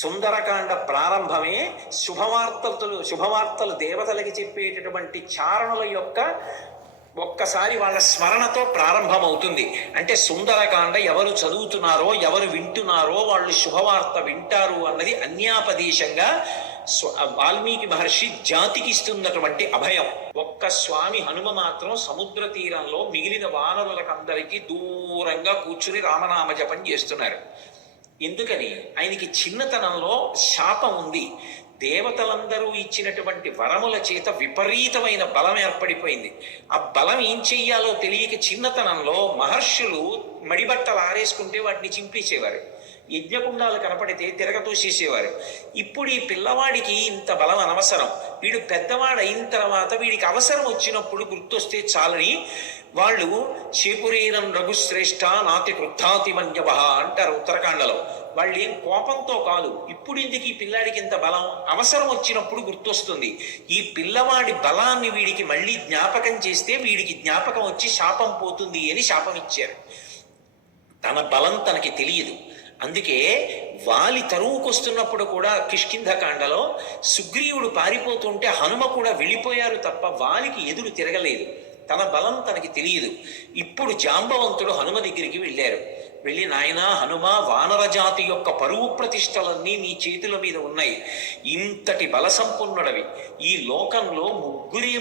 సుందరకాండ ప్రారంభమే శుభవార్తలు దేవతలకి చెప్పేటటువంటి చారణుల యొక్క ఒక్కసారి వాళ్ళ స్మరణతో ప్రారంభమవుతుంది. అంటే సుందరకాండ ఎవరు చదువుతున్నారో ఎవరు వింటున్నారో వాళ్ళు శుభవార్త వింటారు అన్నది అన్యాపదేశంగా వాల్మీకి మహర్షి జాతికి ఇస్తున్నటువంటి అభయం. ఒక్క స్వామి హనుమ మాత్రం సముద్ర తీరంలో మిగిలిన వానరులకందరికీ దూరంగా కూర్చుని రామనామ జపం చేస్తున్నారు. ఎందుకని? ఆయనకి చిన్నతనంలో శాపం ఉంది. దేవతలందరూ ఇచ్చినటువంటి వరముల చేత విపరీతమైన బలం ఏర్పడిపోయింది. ఆ బలం ఏం చెయ్యాలో తెలియక చిన్నతనంలో మహర్షులు మడిబట్టలు ఆరేసుకుంటే వాటిని చింపేసేవారు, యజ్ఞకుండాలు కనపడితే తిరగతోసేసేవారు. ఇప్పుడు ఈ పిల్లవాడికి ఇంత బలం అనవసరం, వీడు పెద్దవాడైన తర్వాత వీడికి అవసరం వచ్చినప్పుడు గుర్తొస్తే చాలని వాళ్ళు చేపురేరం రఘుశ్రేష్ఠ నాతి క్రుద్ధాతి మన్యవ అంటారు ఉత్తరాఖండలో. వాళ్ళు ఏం కోపంతో కాదు, ఇప్పుడు ఇందుకు ఈ పిల్లాడికి ఇంత బలం అవసరం వచ్చినప్పుడు గుర్తొస్తుంది. ఈ పిల్లవాడి బలాన్ని వీడికి మళ్ళీ జ్ఞాపకం చేస్తే వీడికి జ్ఞాపకం వచ్చి శాపం పోతుంది అని శాపం ఇచ్చారు. తన బలం తనకి తెలియదు. అందుకే వాలి తరువుకొస్తున్నప్పుడు కూడా కిష్కింధకాండలో సుగ్రీవుడు పారిపోతుంటే హనుమ కూడా వెళ్ళిపోయారు తప్ప వాలికి ఎదురు తిరగలేదు. తన బలం తనకి తెలియదు. ఇప్పుడు జాంబవంతుడు హనుమ దగ్గరికి వెళ్ళారు. వెళ్ళి, నాయనా హనుమ, వానరజాతి యొక్క పరువు ప్రతిష్టలన్నీ నీ చేతుల మీద ఉన్నాయి. ఇంతటి బల సంపన్నుడవి. ఈ లోకంలో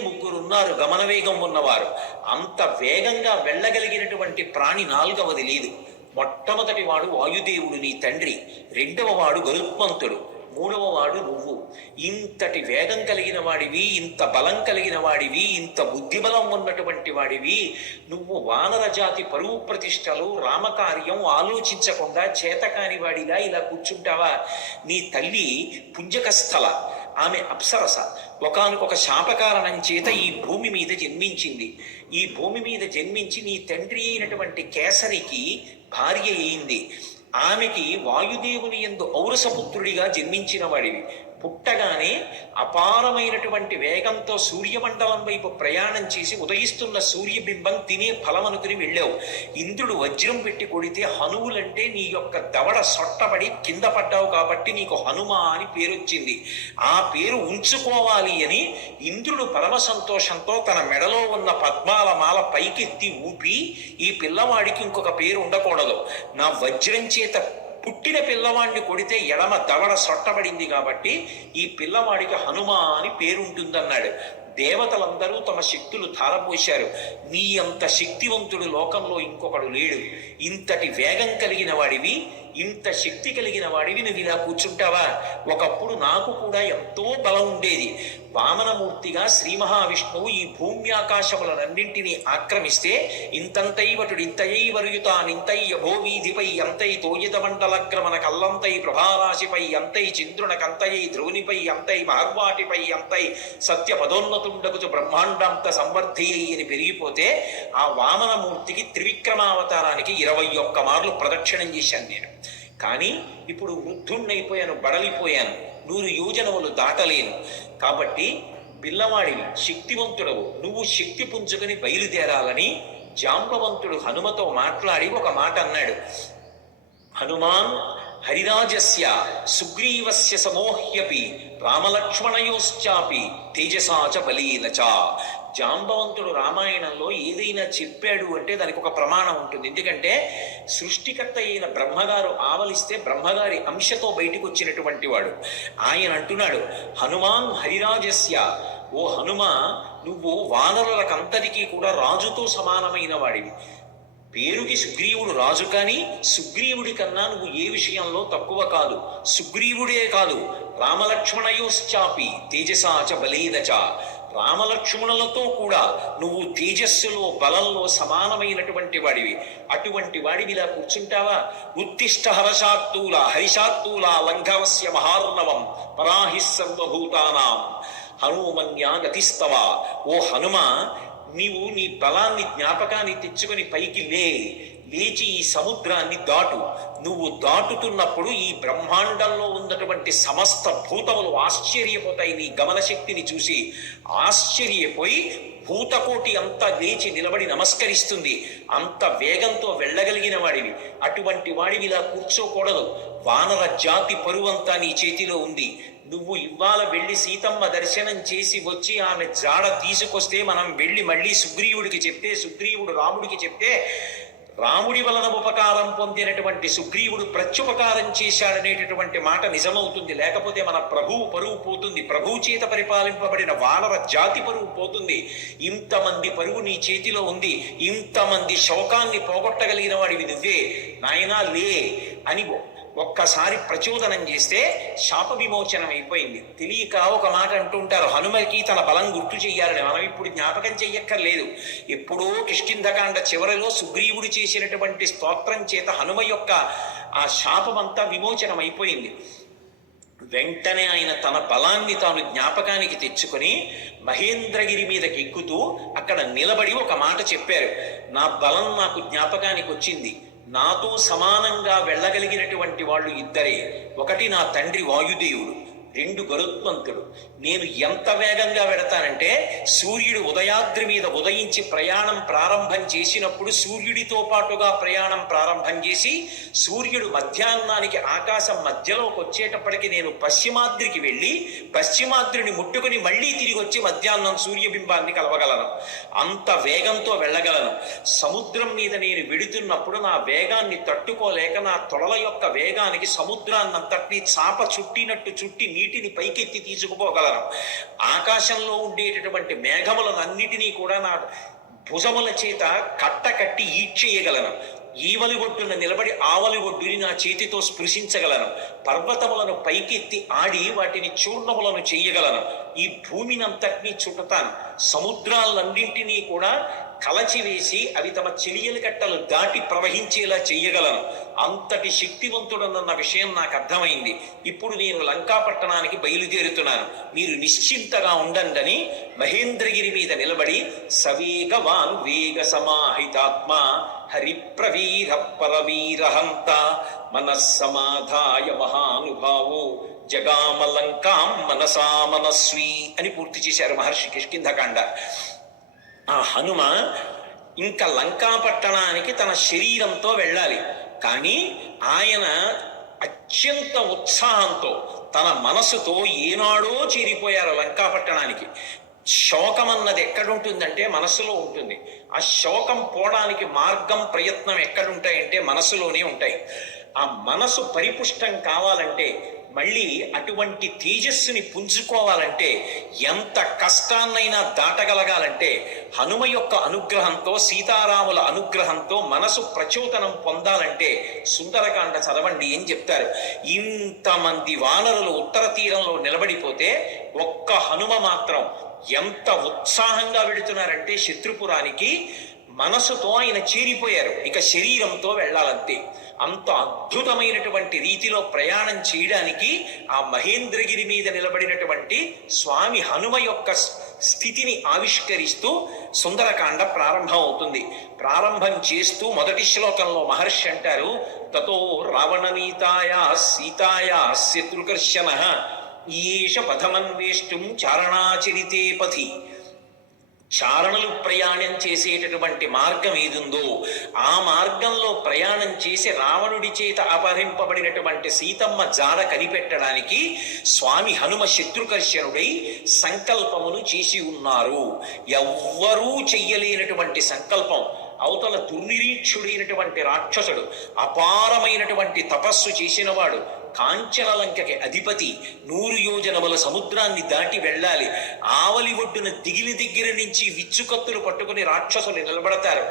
ముగ్గురున్నారు గమనవేగం ఉన్నవారు. అంత వేగంగా వెళ్ళగలిగినటువంటి ప్రాణి నాలుగవది లేదు. మొట్టమొదటి వాడు వాయుదేవుడు నీ తండ్రి, రెండవ వాడు గరుత్మంతుడు, మూడవ వాడు నువ్వు. ఇంతటి వేగం కలిగిన వాడివి, ఇంత బలం కలిగిన వాడివి, ఇంత బుద్ధిబలం ఉన్నటువంటి వాడివి, నువ్వు వానర జాతి పరువు ప్రతిష్టలు రామకార్యం ఆలోచించకుండా చేతకాని వాడిగా ఇలా కూర్చుంటావా? నీ తల్లి పుంజకస్థల, ఆమె అప్సరస. ఒకానొక శాపకారణం చేత ఈ భూమి మీద జన్మించింది. ఈ భూమి మీద జన్మించి నీ తండ్రి అయినటువంటి కేసరికి భార్య అయింది. ఆమెకి వాయుదేవుని యందు ఔరసపుత్రుడిగా జన్మించిన వాడివి. పుట్టగానే అపారమైనటువంటి వేగంతో సూర్యమండలం వైపు ప్రయాణం చేసి ఉదయిస్తున్న సూర్యబింబం తినే ఫలం అనుకుని వెళ్ళావు. ఇంద్రుడు వజ్రం పెట్టి కొడితే హనువులంటే నీ యొక్క దవడ సొట్టబడి కింద పడ్డావు కాబట్టి నీకు హనుమ అని పేరు వచ్చింది. ఆ పేరు ఉంచుకోవాలి అని ఇంద్రుడు పరమ సంతోషంతో తన మెడలో ఉన్న పద్మాల మాల పైకెత్తి ఊపి, ఈ పిల్లవాడికి ఇంకొక పేరు ఉండకూడదు, నా వజ్రం చేత పుట్టిన పిల్లవాడిని కొడితే ఎడమ దవడ సొట్టబడింది కాబట్టి ఈ పిల్లవాడికి హనుమ అని పేరుంటుందన్నాడు. దేవతలందరూ తమ శక్తులు ధారపోశారు. నీ అంత శక్తివంతుడు లోకంలో ఇంకొకడు లేడు. ఇంతటి వేగం కలిగిన వాడివి, ఇంత శక్తి కలిగిన వాడివి నువ్వు ఇలా కూర్చుంటావా? ఒకప్పుడు నాకు కూడా ఎంతో బలం ఉండేది. వామనమూర్తిగా శ్రీ మహావిష్ణువు ఈ భూమ్యాకాశములనన్నింటినీ ఆక్రమిస్తే ఇంతంతైవటుడు ఇంతయై వరుయుతానింతై యభోవీధిపై ఎంతై తోయిత మండలక్రమణ కల్లంతై ప్రభారాశిపై ఎంతై చంద్రునకంతయై ధ్రువునిపై ఎంతై మహర్వాటిపై ఎంతై సత్య పదోన్నతుండకుచు బ్రహ్మాండాంత సంవర్ధి అని పెరిగిపోతే ఆ వామనమూర్తికి త్రివిక్రమావతారానికి 21 మార్లు ప్రదక్షిణం చేశాను నేను. కానీ ఇప్పుడు వృద్ధుణ్ణైపోయాను, బడలిపోయాను, 100 యోజనములు దాటలేను. కాబట్టి పిల్లవాడివి, శక్తివంతుడవు, నువ్వు శక్తి పుంజుకొని బయలుదేరాలని జాంబవంతుడు హనుమతో మాట్లాడి ఒక మాట అన్నాడు. హనుమాన్ హరిరాజస్య సుగ్రీవస్య సమోహ్యపి రామలక్ష్మణయోశ్చాపి తేజసాచ బలీనచ. జాంబవంతుడు రామాయణంలో ఏదైనా చెప్పాడు అంటే దానికి ఒక ప్రమాణం ఉంటుంది. ఎందుకంటే సృష్టికర్త అయిన బ్రహ్మగారు ఆవలిస్తే బ్రహ్మగారి అంశతో బయటికి వచ్చినటువంటి వాడు. ఆయన అంటున్నాడు, హనుమాన్ హరిరాజస్య, ఓ హనుమ, నువ్వు వానరులకంతరికీ కూడా రాజుతో సమానమైన వాడివి. పేరుకి సుగ్రీవుడు రాజు, కానీ సుగ్రీవుడి కన్నా నువ్వు ఏ విషయంలో తక్కువ కాదు. సుగ్రీవుడే కాదు, రామలక్ష్మణయోశ్చాపి తేజసాచ బలీనచ, రామలక్ష్మణులతో కూడా నువ్వు తేజస్సులో బలంలో సమానమైనటువంటి వాడివి. అటువంటి వాడివి ఇలా కూర్చుంటావా? ఉత్తిష్ట హర్షాత్తూల హరిషాత్తూల లంఘవస్య మహార్ణవం పరాహి సర్వభూతానాం హనుమన్యా గతిస్తవ. ఓ హనుమ, నీవు నీ బలాన్ని జ్ఞాపకాన్ని తెచ్చుకొని పైకి లేచి ఈ సముద్రాన్ని దాటు. నువ్వు దాటుతున్నప్పుడు ఈ బ్రహ్మాండంలో ఉన్నటువంటి సమస్త భూతములు ఆశ్చర్యపోతాయి నీ గమనశక్తిని చూసి. ఆశ్చర్యపోయి భూతకోటి అంతా లేచి నిలబడి నమస్కరిస్తుంది. అంత వేగంతో వెళ్ళగలిగిన వాడివి. అటువంటి వాడివి ఇలా కూర్చోకూడదు. వానర జాతి పరువంతా నీ చేతిలో ఉంది. నువ్వు ఇవాళ వెళ్ళి సీతమ్మ దర్శనం చేసి వచ్చి ఆమె జాడ తీసుకొస్తే మనం వెళ్ళి మళ్ళీ సుగ్రీవుడికి చెప్తే, సుగ్రీవుడు రాముడికి చెప్తే, రాముడి వలన ఉపకారం పొందినటువంటి సుగ్రీవుడు ప్రత్యుపకారం చేశాడనేటటువంటి మాట నిజమవుతుంది. లేకపోతే మన ప్రభువు పరువు పోతుంది, ప్రభువు చేత పరిపాలింపబడిన వానర జాతి పరువు పోతుంది. ఇంతమంది పరువు నీ చేతిలో ఉంది, ఇంతమంది శోకాన్ని పోగొట్టగలిగిన వాడివి నువ్వే, నాయనా లే అని ఒక్కసారి ప్రచోదనం చేస్తే శాప విమోచనం అయిపోయింది. తెలియక ఒక మాట అంటుంటారు, హనుమకి తన బలం గుర్తు చెయ్యాలని. మనం ఇప్పుడు జ్ఞాపకం చెయ్యక్కర్లేదు. ఎప్పుడో కిష్కింధకాండ చివరిలో సుగ్రీవుడు చేసినటువంటి స్తోత్రం చేత హనుమ యొక్క ఆ శాపమంతా విమోచనం అయిపోయింది. వెంటనే ఆయన తన బలాన్ని తాను జ్ఞాపకానికి తెచ్చుకొని మహేంద్రగిరి మీదకి ఎక్కుతూ అక్కడ నిలబడి ఒక మాట చెప్పారు, నా బలం నాకు జ్ఞాపకానికి వచ్చింది. నాతో సమానంగా వెళ్ళగలిగినటువంటి వాళ్ళు ఇద్దరే. ఒకటి నా తండ్రి వాయుదేవుడు, రెండు గరుత్మంతుడు. నేను ఎంత వేగంగా వెడతానంటే సూర్యుడు ఉదయాద్రి మీద ఉదయించి ప్రయాణం ప్రారంభం చేసినప్పుడు సూర్యుడితో పాటుగా ప్రయాణం ప్రారంభం చేసి సూర్యుడు మధ్యాహ్నానికి ఆకాశం మధ్యలోకి వచ్చేటప్పటికి నేను పశ్చిమాద్రికి వెళ్ళి పశ్చిమాద్రిని ముట్టుకుని మళ్ళీ తిరిగి వచ్చి మధ్యాహ్నం సూర్యబింబాన్ని కలవగలను. అంత వేగంతో వెళ్ళగలను. సముద్రం మీద నేను వెడుతున్నప్పుడు నా వేగాన్ని తట్టుకోలేక నా తొడల యొక్క వేగానికి సముద్రాన్నంతటినీ చాప చుట్టినట్టు చుట్టి నీటిని పైకెత్తి తీసుకుపోగలను. ఆకాశంలో ఉండేటటువంటి మేఘములనన్నిటినీ కూడా నా భుజముల చేత కట్టకట్టి ఈడ్చేయగలను. ఈవలి ఒడ్డున నిలబడి ఆవలి ఒడ్డుని నా చేతితో స్పృశించగలను. పర్వతములను పైకెత్తి ఆడి వాటిని చూర్ణములను చెయ్యగలను. ఈ భూమినంతటినీ చుట్టుతాను. సముద్రాలన్నింటినీ కూడా కలచివేసి అవి తమ చెలియల కట్టలు దాటి ప్రవహించేలా చెయ్యగలను. అంతటి శక్తివంతుడన్న విషయం నాకు అర్థమైంది. ఇప్పుడు నేను లంకాపట్టణానికి బయలుదేరుతున్నాను, మీరు నిశ్చింతగా ఉండండి మహేంద్రగిరి మీద నిలబడి సవేగవాన్ వేగ సమాహితాత్మ హరిప్రవీర పరవీరహంత మనస్సమాధాయ మహానుభావో జగామలంకాం మనసా మనస్వీ అని పూర్తి చేశారు మహర్షి కిష్కింధకాండ. ఆ హనుమ ఇంకా లంకాపట్టణానికి తన శరీరంతో వెళ్ళాలి. కానీ ఆయన అత్యంత ఉత్సాహంతో తన మనసుతో ఏనాడో చేరిపోయారు లంకాపట్టణానికి. శోకం అన్నది ఎక్కడుంటుందంటే మనసులో ఉంటుంది. ఆ శోకం పోవడానికి మార్గం ప్రయత్నం ఎక్కడుంటాయంటే మనసులోనే ఉంటాయి. ఆ మనసు పరిపుష్టం కావాలంటే, మళ్ళీ అటువంటి తేజస్సుని పుంజుకోవాలంటే, ఎంత కష్టాన్నైనా దాటగలగాలంటే హనుమ యొక్క అనుగ్రహంతో, సీతారాముల అనుగ్రహంతో మనసు ప్రచోదనం పొందాలంటే సుందరకాండ చదవండి. ఏం చెప్తారు? ఇంతమంది వానరులు ఉత్తర తీరంలో నిలబడిపోతే ఒక్క హనుమ మాత్రం ఎంత ఉత్సాహంగా వెడుతున్నారంటే శత్రుపురానికి మనసుతో ఆయన చేరిపోయారు. ఇక శరీరంతో వెళ్ళాలంతే. అంత అద్భుతమైనటువంటి రీతిలో ప్రయాణం చేయడానికి ఆ మహేంద్రగిరి మీద నిలబడినటువంటి స్వామి హనుమ యొక్క స్థితిని ఆవిష్కరిస్తూ సుందరకాండ ప్రారంభం అవుతుంది. ప్రారంభం చేస్తూ మొదటి శ్లోకంలో మహర్షి అంటారు, తతో రావణనీతాయా సీతాయా శత్రుకర్షణ ఈష పథమన్వేష్టం చారణాచరితే పథి. చారణులు ప్రయాణం చేసేటటువంటి మార్గం ఏదుందో ఆ మార్గంలో ప్రయాణం చేసి రావణుడి చేత అపహరింపబడినటువంటి సీతమ్మ జాడ కనిపెట్టడానికి స్వామి హనుమ శత్రుకర్షణుడై సంకల్పమును చేసి ఉన్నారు. ఎవ్వరూ చెయ్యలేనటువంటి సంకల్పం. అవతల దుర్నిరీక్షుడైనటువంటి రాక్షసుడు, అపారమైనటువంటి తపస్సు చేసినవాడు, కాంచనలంకకి అధిపతి, 100 యోజనముల సముద్రాన్ని దాటి వెళ్ళాలి. ఆవలి ఒడ్డున దిగిలి దగ్గర నుంచి విచ్చుకత్తులు పట్టుకుని రాక్షసులు నిలబడతారు.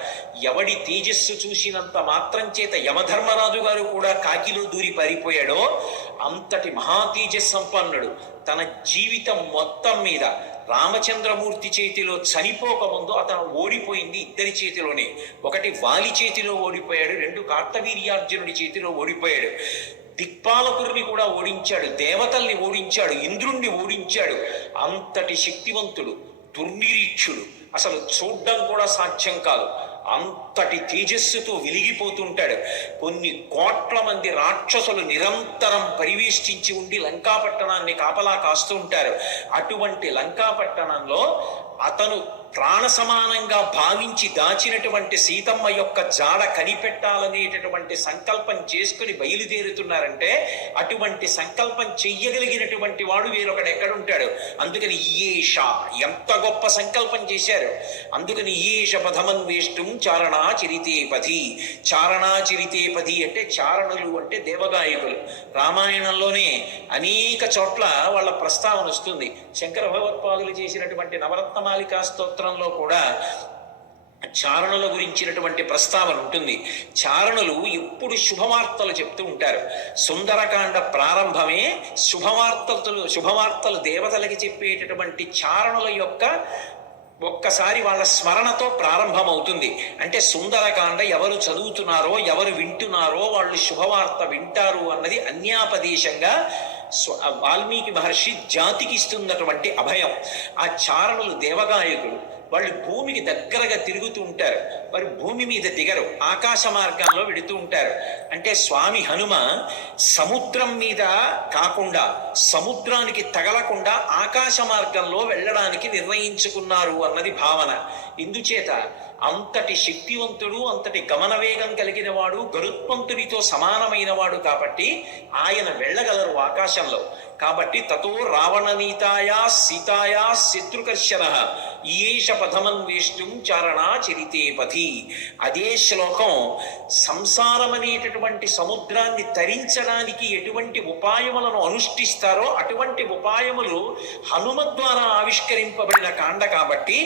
ఎవడి తేజస్సు చూసినంత మాత్రం చేత యమధర్మరాజు గారు కూడా కాకిలో దూరి పారిపోయాడో అంతటి మహాతేజస్ సంపన్నుడు. తన జీవితం మొత్తం మీద రామచంద్రమూర్తి చేతిలో చనిపోకముందు అతను ఓడిపోయింది ఇద్దరి చేతిలోనే. ఒకటి వాలి చేతిలో ఓడిపోయాడు, 2 కార్తవీర్యార్జునుడి చేతిలో ఓడిపోయాడు. దిక్పాలకుడిని కూడా ఓడించాడు, దేవతల్ని ఓడించాడు, ఇంద్రుణ్ణి ఓడించాడు. అంతటి శక్తివంతుడు, దుర్నిరీక్షుడు, అసలు చూడ్డం కూడా సాధ్యం కాదు. అంతటి తేజస్సుతో వెలిగిపోతుంటాడు. కొన్ని కోట్ల మంది రాక్షసులు నిరంతరం పరివేష్టించి ఉండి లంకాపట్టణాన్ని కాపలా కాస్తూ ఉంటారు. అటువంటి లంకాపట్టణంలో అతను ప్రాణ సమానంగా భావించి దాచినటువంటి సీతమ్మ యొక్క జాడ కనిపెట్టాలనేటటువంటి సంకల్పం చేసుకుని బయలుదేరుతున్నారంటే అటువంటి సంకల్పం చెయ్యగలిగినటువంటి వాడు వేరొకడు ఎక్కడుంటాడు. అందుకని ఈయేష ఎంత గొప్ప సంకల్పం చేశారు. అందుకని ఈయేష పథమన్వేష్టం చారణా చరితేపథి. చారణా చరితేపథి అంటే చారణులు అంటే దేవగాయకులు. రామాయణంలోనే అనేక చోట్ల వాళ్ళ ప్రస్తావన వస్తుంది. శంకర భగవత్పాదులు చేసినటువంటి నవరత్నమాలికా స్తోత్రంలో కూడా చారణుల గురించినటువంటి ప్రస్తావన ఉంటుంది. చారణులు ఎప్పుడు శుభవార్తలు చెప్తూ ఉంటారు. సుందరకాండ ప్రారంభమే శుభవార్తలు దేవతలకి చెప్పేటటువంటి చారణుల యొక్క ఒక్కసారి వాళ్ళ స్మరణతో ప్రారంభమవుతుంది. అంటే సుందరకాండ ఎవరు చదువుతున్నారో ఎవరు వింటున్నారో వాళ్ళు శుభవార్త వింటారు అన్నది అన్యాపదేశంగా వాల్మీకి మహర్షి జాతికి ఇస్తున్నటువంటి అభయం. ఆ చారణులు దేవగాయకులు. వాళ్ళు భూమికి దగ్గరగా తిరుగుతూ ఉంటారు. వారు భూమి మీద దిగరు, ఆకాశ మార్గాల్లో వెడుతూ ఉంటారు. అంటే స్వామి హనుమ సముద్రం మీద కాకుండా సముద్రానికి తగలకుండా ఆకాశ మార్గంలో వెళ్ళడానికి నిర్ణయించుకున్నారు అన్నది భావన. ఇందుచేత అంతటి శక్తివంతుడు, అంతటి గమనవేగం కలిగిన వాడు, గరుత్మంతుడితో సమానమైన వాడు కాబట్టి ఆయన వెళ్ళగలరు ఆకాశంలో. కాబట్టి తతో రావణనీతాయా సీతాయా శత్రుకర్షణ ఈయేష పథమన్వేష్టం చారణా చరితేపథి. అదే శ్లోకం సంసారం అనేటటువంటి సముద్రాన్ని తరించడానికి ఎటువంటి ఉపాయములను అనుష్ఠిస్తారో అటువంటి ఉపాయములు హనుమ ద్వారా ఆవిష్కరింపబడిన కాండ కాబట్టి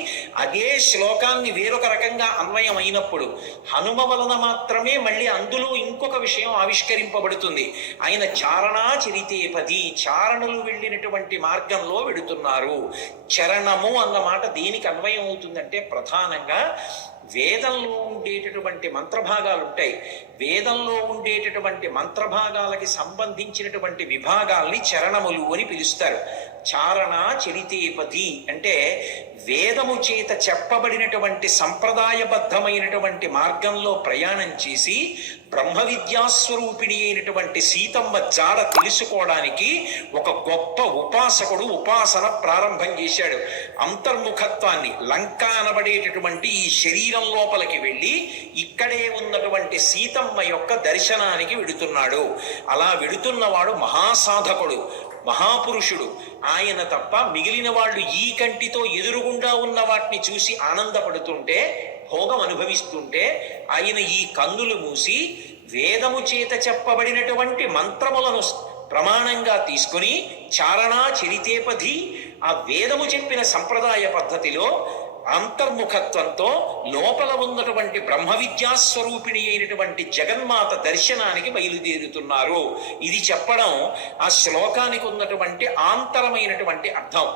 అదే శ్లోకాన్ని వేరొక రకంగా అన్వయమైనప్పుడు హనుమ వలన మాత్రమే మళ్ళీ అందులో ఇంకొక విషయం ఆవిష్కరింపబడుతుంది. ఆయన చారణా చరితేపథి, చారణులు వెళ్ళినటువంటి మార్గంలో వెడుతున్నారు. చరణము అన్న మాట దేనికి అన్వయం అవుతుందంటే ప్రధానంగా వేదంలో ఉండేటటువంటి మంత్రభాగాలు ఉంటాయి. వేదంలో ఉండేటటువంటి మంత్రభాగాలకి సంబంధించినటువంటి విభాగాల్ని చరణములు అని పిలుస్తారు. చారణ చరితేపథి అంటే వేదము చేత చెప్పబడినటువంటి సంప్రదాయబద్ధమైనటువంటి మార్గంలో ప్రయాణం చేసి బ్రహ్మ విద్యాస్వరూపిణి అయినటువంటి సీతమ్మ జాడ తెలుసుకోవడానికి ఒక గొప్ప ఉపాసకుడు ఉపాసన ప్రారంభం చేశాడు. అంతర్ముఖత్వాన్ని, లంక అనబడేటటువంటి ఈ శరీరం లోపలికి వెళ్ళి ఇక్కడే ఉన్నటువంటి సీతమ్మ యొక్క దర్శనానికి వెడుతున్నాడు. అలా వెడుతున్నవాడు మహాసాధకుడు, మహాపురుషుడు. ఆయన తప్ప మిగిలిన వాళ్ళు ఈ కంటితో ఎదురుగుండా ఉన్న వాటిని చూసి ఆనందపడుతుంటే, భోగం అనుభవిస్తుంటే ఆయన ఈ కన్నులు మూసి వేదము చేత చెప్పబడినటువంటి మంత్రములను ప్రమాణంగా తీసుకుని చారణా చరితేపథి ఆ వేదము చెప్పిన సంప్రదాయ పద్ధతిలో అంతర్ముఖత్వంతో లోపల ఉన్నటువంటి బ్రహ్మ విద్యాస్వరూపిణి అయినటువంటి జగన్మాత దర్శనానికి బయలుదేరుతున్నారు. ఇది చెప్పడం ఆ శ్లోకానికి ఉన్నటువంటి ఆంతరమైనటువంటి అర్థం.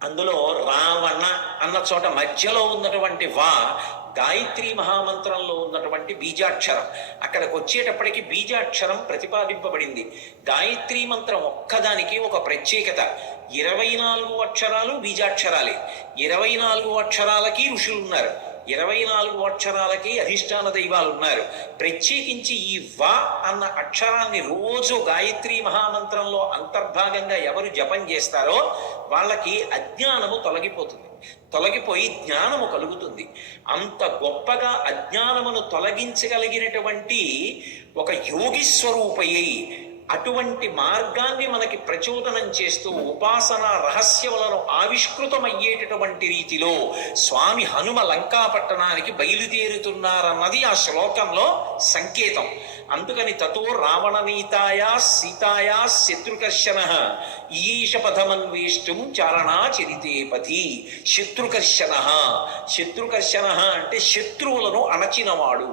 అందులో రావణ అన్న చోట మధ్యలో ఉన్నటువంటి వా గాయత్రీ మహామంత్రంలో ఉన్నటువంటి బీజాక్షరం. అక్కడికి వచ్చేటప్పటికి బీజాక్షరం ప్రతిపాదింపబడింది. గాయత్రీ మంత్రం ఒక్కదానికి ఒక ప్రత్యేకత. 24 అక్షరాలు బీజాక్షరాలే. 24 అక్షరాలకి ఋషులు ఉన్నారు, 24 అక్షరాలకి అధిష్టాన దైవాలు ఉన్నారు. ప్రత్యేకించి ఈ వ అన్న అక్షరాన్ని రోజు గాయత్రీ మహామంత్రంలో అంతర్భాగంగా ఎవరు జపం చేస్తారో వాళ్ళకి అజ్ఞానము తొలగిపోయి జ్ఞానము కలుగుతుంది. అంత గొప్పగా అజ్ఞానమును తొలగించగలిగినటువంటి ఒక యోగి స్వరూపయ్యి అటువంటి మార్గాన్ని మనకి ప్రచోదనం చేస్తూ ఉపాసన రహస్యములను ఆవిష్కృతమయ్యేటటువంటి రీతిలో స్వామి హనుమ లంకాపట్టణానికి బయలుదేరుతున్నారన్నది ఆ శ్లోకంలో సంకేతం. అందుకని తతో రావణనీతాయా సీతాయా శత్రుకర్షణ ఈయేష పథమన్వేష్టం చారణా చరితేపథి. శత్రుకర్షణ అంటే శత్రువులను అణచినవాడు.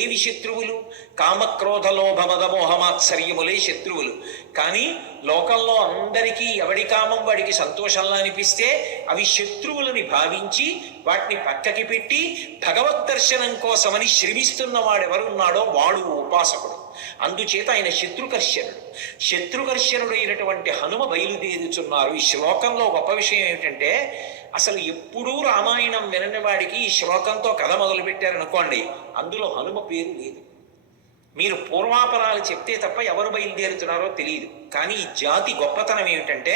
ఏవి శత్రువులు? కామక్రోధ లోభ మద మోహమాత్సర్యములే శత్రువులు. కానీ లోకంలో అందరికీ ఎవడి కామం వాడికి సంతోషంలా అనిపిస్తే అవి శత్రువులని భావించి వాటిని పక్కకి పెట్టి భగవద్ దర్శనం కోసమని శ్రమిస్తున్న వాడెవరున్నాడో వాడు ఉపాసకుడు. అందుచేత ఆయన శత్రుకర్షణుడు అయినటువంటి హనుమ బయలుదేరుచున్నారు. ఈ శ్లోకంలో గొప్ప విషయం ఏమిటంటే అసలు ఎప్పుడూ రామాయణం వినని వాడికి ఈ శ్లోకంతో కథ మొదలుపెట్టారనుకోండి, అందులో హనుమ పేరు లేదు. మీరు పూర్వాపరాలు చెప్తే తప్ప ఎవరు బయలుదేరుతున్నారో తెలియదు. కానీ ఈ జాతి గొప్పతనం ఏమిటంటే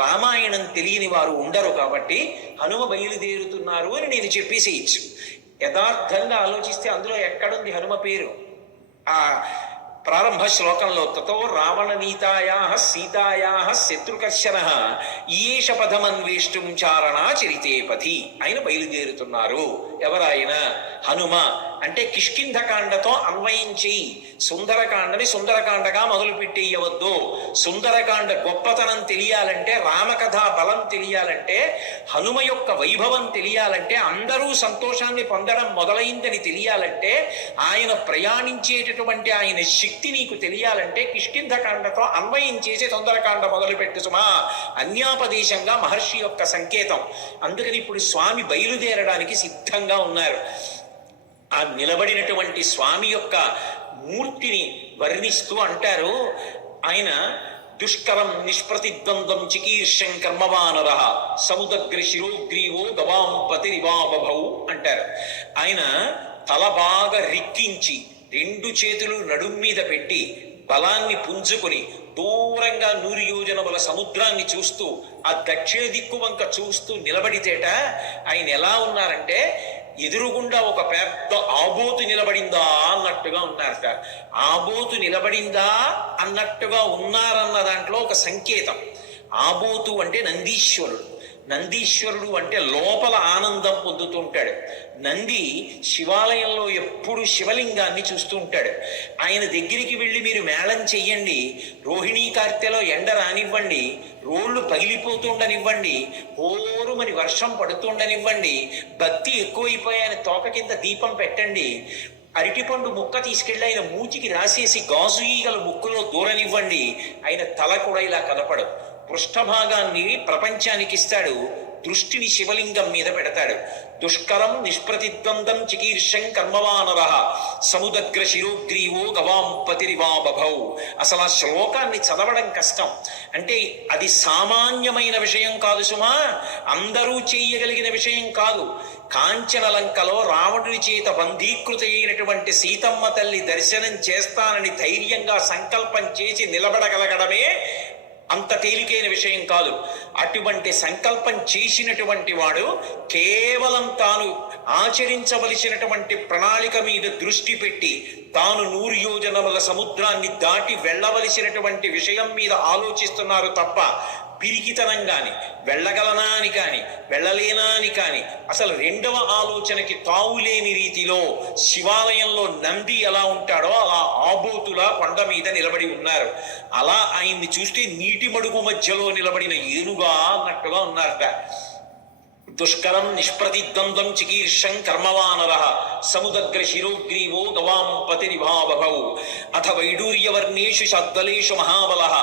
రామాయణం తెలియని వారు ఉండరు కాబట్టి హనుమ బయలుదేరుతున్నారు అని నేను చెప్పేసేయచ్చు. యథార్థంగా ఆలోచిస్తే అందులో ఎక్కడుంది హనుమ పేరు? ఆ ప్రారంభ శ్లోకంలో తతో రావణ నీతాయా సీతాయా శత్రుకర్షణ ఈయేష పదమన్వేష్టం చారణా చరితే పథి. ఆయన బయలుదేరుతున్నారు. ఎవరాయన? హనుమ. అంటే కిష్కింధకాండతో అన్వయం చేయి. సుందరకాండని సుందరకాండగా మొదలు పెట్టేయవద్దు. సుందరకాండ గొప్పతనం తెలియాలంటే, రామకథ బలం తెలియాలంటే, హనుమ యొక్క వైభవం తెలియాలంటే, అందరూ సంతోషాన్ని పొందడం మొదలైందని తెలియాలంటే, ఆయన ప్రయాణించేటటువంటి ఆయన శక్తి నీకు తెలియాలంటే కిష్కింధకాండతో అన్వయం చేసి సుందరకాండ మొదలుపెట్టు సుమా. అన్యాపదేశంగా మహర్షి యొక్క సంకేతం. అందుకని ఇప్పుడు స్వామి బయలుదేరడానికి సిద్ధంగా ఉన్నారు. ఆ నిలబడినటువంటి స్వామి యొక్క మూర్తిని వర్ణిస్తూ అంటారు ఆయన, దుష్కరం నిష్ప్రతిద్వంద్వం చికీర్షం కర్మవానర సముదగ్ర శిరోగ్రీవో గవాంపతిరివాబభౌ అంటారు. ఆయన తల బాగా రిక్కించి 2 చేతులు నడుం మీద పెట్టి బలాన్ని పుంజుకొని దూరంగా 100 యోజనముల సముద్రాన్ని చూస్తూ ఆ దక్షిణ దిక్కు వంక చూస్తూ నిలబడితేట ఆయన ఎలా ఉన్నారంటే ఎదురుగుండా ఒక పెద్ద ఆబోతు నిలబడిందా అన్నట్టుగా ఉన్నారట. ఆబోతు నిలబడిందా అన్నట్టుగా ఉన్నారన్న దాంట్లో ఒక సంకేతం. ఆబోతు అంటే నందీశ్వరుడు. నందీశ్వరుడు అంటే లోపల ఆనందం పొందుతూ ఉంటాడు. నంది శివాలయంలో ఎప్పుడు శివలింగాన్ని చూస్తూ ఉంటాడు. ఆయన దగ్గరికి వెళ్ళి మీరు మేళం చెయ్యండి, రోహిణీ కార్తెలో ఎండ రానివ్వండి, రోళ్ళు పగిలిపోతుండనివ్వండి, ఓరుమని వర్షం పడుతుండనివ్వండి, భక్తి ఎక్కువైపోయాయని తోక కింద దీపం పెట్టండి, అరటిపండు ముక్క తీసుకెళ్ళి ఆయన మూతికి రాసేసి గాజు ఈగల ముక్కులో దూరనివ్వండి, ఆయన తల కూడా ఇలా కదపడు. పృష్ఠభాగాన్ని ప్రపంచానికి ఇస్తాడు, దృష్టిని శివలింగం మీద పెడతాడు. దుష్కరం నిష్ప్రతిద్వందం చికీర్షం కర్మవానర సముదగ్ర శిరోగ్రీవో గవాంపతిరివాబభౌ. అసలు ఆ శ్లోకాన్ని చదవడం కష్టం. అంటే అది సామాన్యమైన విషయం కాదు సుమా, అందరూ చేయగలిగిన విషయం కాదు. కాంచనలంకలో రావణుని చేత బంధీకృత అయినటువంటి సీతమ్మ తల్లి దర్శనం చేస్తానని ధైర్యంగా సంకల్పం చేసి నిలబడగలగడమే అంత తేలికైన విషయం కాదు. అటువంటి సంకల్పం చేసినటువంటి వాడు కేవలం తాను ఆచరించవలసినటువంటి ప్రణాళిక మీద దృష్టి పెట్టి తాను 100 యోజనముల సముద్రాన్ని దాటి వెళ్ళవలసినటువంటి విషయం మీద ఆలోచిస్తున్నారు తప్ప పిరికితనం కాని, వెళ్ళగలనా అని కాని, వెళ్ళలేనా అని కాని, అసలు రెండవ ఆలోచనకి తావులేని రీతిలో శివాలయంలో నంది ఎలా ఉంటాడో అలా ఆబోతులా కొండ మీద నిలబడి ఉన్నారు. అలా ఆయన్ని చూస్తే నీటి మడుగు మధ్యలో నిలబడిన ఏనుగా అన్నట్టుగా ఉన్నారట. దుష్కరం నిష్ప్రతిద్వంద్వం చికీర్షం కర్మవానర సముదగ్ర శిరోగ్రీవో గవాంపతిరివాబభౌ అథ వైడూర్యవర్ణేషు శద్వలేషు మహాబలః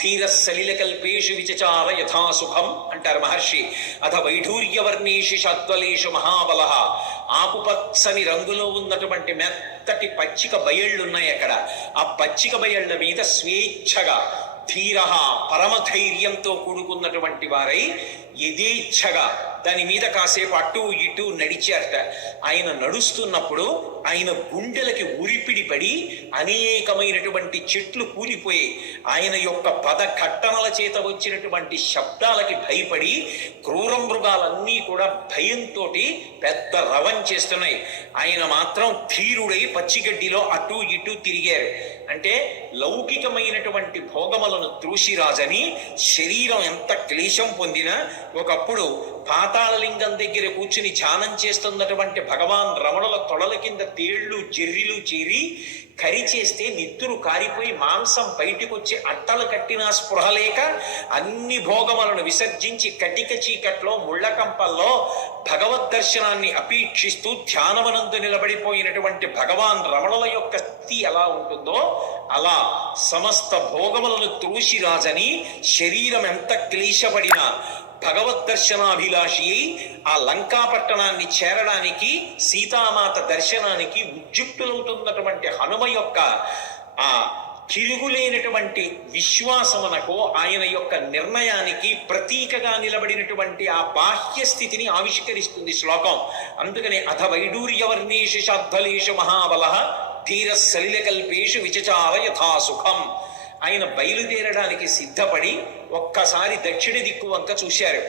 ధీర సలిలకల్పేషు విచచార యథాసుఖం అంటారు మహర్షి. అథ వైఢూర్యవర్ణేషు షద్వలేషు మహాబలః. ఆకుపచ్చని రంగులో ఉన్నటువంటి మెత్తటి పచ్చిక బయళ్ళున్నాయి అక్కడ. ఆ పచ్చిక బయళ్ళ మీద స్వేచ్ఛగా ధీర పరమధైర్యంతో కూడుకున్నటువంటి వారై యథేచ్ఛగా దాని మీద కాసేపు అటు ఇటు నడిచారట. ఆయన నడుస్తున్నప్పుడు ఆయన గుండెలకి ఉరిపిడి పడి అనేకమైనటువంటి చెట్లు కూలిపోయాయి. ఆయన యొక్క పద ఘట్టనల చేత వచ్చినటువంటి శబ్దాలకి భయపడి క్రూర మృగాలన్నీ కూడా భయంతో పెద్ద రవం చేస్తున్నాయి. ఆయన మాత్రం ధీరుడై పచ్చిగడ్డిలో అటు ఇటు తిరిగారు. అంటే లౌకికమైనటువంటి భోగములను త్రూసిరాజని శరీరం ఎంత క్లేశం పొందినా ఒకప్పుడు పాతాళలింగం దగ్గర కూర్చుని ధ్యానం చేస్తున్నటువంటి భగవాన్ రమణుల తొడల కింద తేళ్లు జెర్రిలు చేరి కరి చేస్తే నిత్తురు కారిపోయి మాంసం బయటికి వచ్చి అట్టలు కట్టినా స్పృహ లేక అన్ని భోగములను విసర్జించి కటిక చీకట్లో ముళ్ళకంపల్లో భగవద్ దర్శనాన్ని అపేక్షిస్తూ ధ్యానవనందు నిలబడిపోయినటువంటి భగవాన్ రమణుల యొక్క స్థితి ఎలా ఉంటుందో అలా సమస్త భోగములను త్రూసిరాజని శరీరం ఎంత క్లేశపడినా భగవద్ దర్శనాభిలాషి ఆ లంకాపట్టణాన్ని చేరడానికి సీతామాత దర్శనానికి ఉద్యుక్తులవుతున్నటువంటి హనుమ యొక్క ఆ తిరుగులేనటువంటి విశ్వాసమునకు ఆయన యొక్క నిర్ణయానికి ప్రతీకగా నిలబడినటువంటి ఆ బాహ్య స్థితిని ఆవిష్కరిస్తుంది శ్లోకం. అందుకనే అథ వైడూర్యవర్ణేషు శాద్వలేషు మహాబలః ధీర సలిలకల్పేషు విచచార యథాసుఖం. ఆయన బయలుదేరడానికి సిద్ధపడి ఒక్కసారి దక్షిణ దిక్కు వంక చూశారు.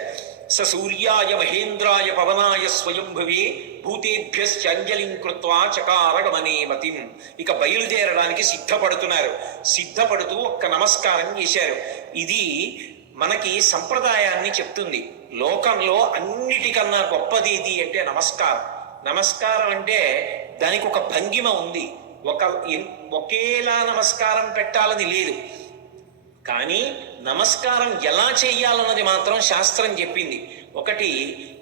స సూర్యాయ మహేంద్రాయ పవనాయ స్వయంభువే భూతేభ్యశ్చంజలిం కృత్వా చకార గమనేమతిం. ఇక బయలుదేరడానికి సిద్ధపడుతున్నారు. సిద్ధపడుతూ ఒక్క నమస్కారం చేశారు. ఇది మనకి సంప్రదాయాన్ని చెప్తుంది. లోకంలో అన్నిటికన్నా గొప్పది ఇది అంటే నమస్కారం. నమస్కారం అంటే దానికి ఒక భంగిమ ఉంది. ఒకేలా నమస్కారం పెట్టాలని లేదు. కానీ నమస్కారం ఎలా చెయ్యాలన్నది మాత్రం శాస్త్రం చెప్పింది. ఒకటి,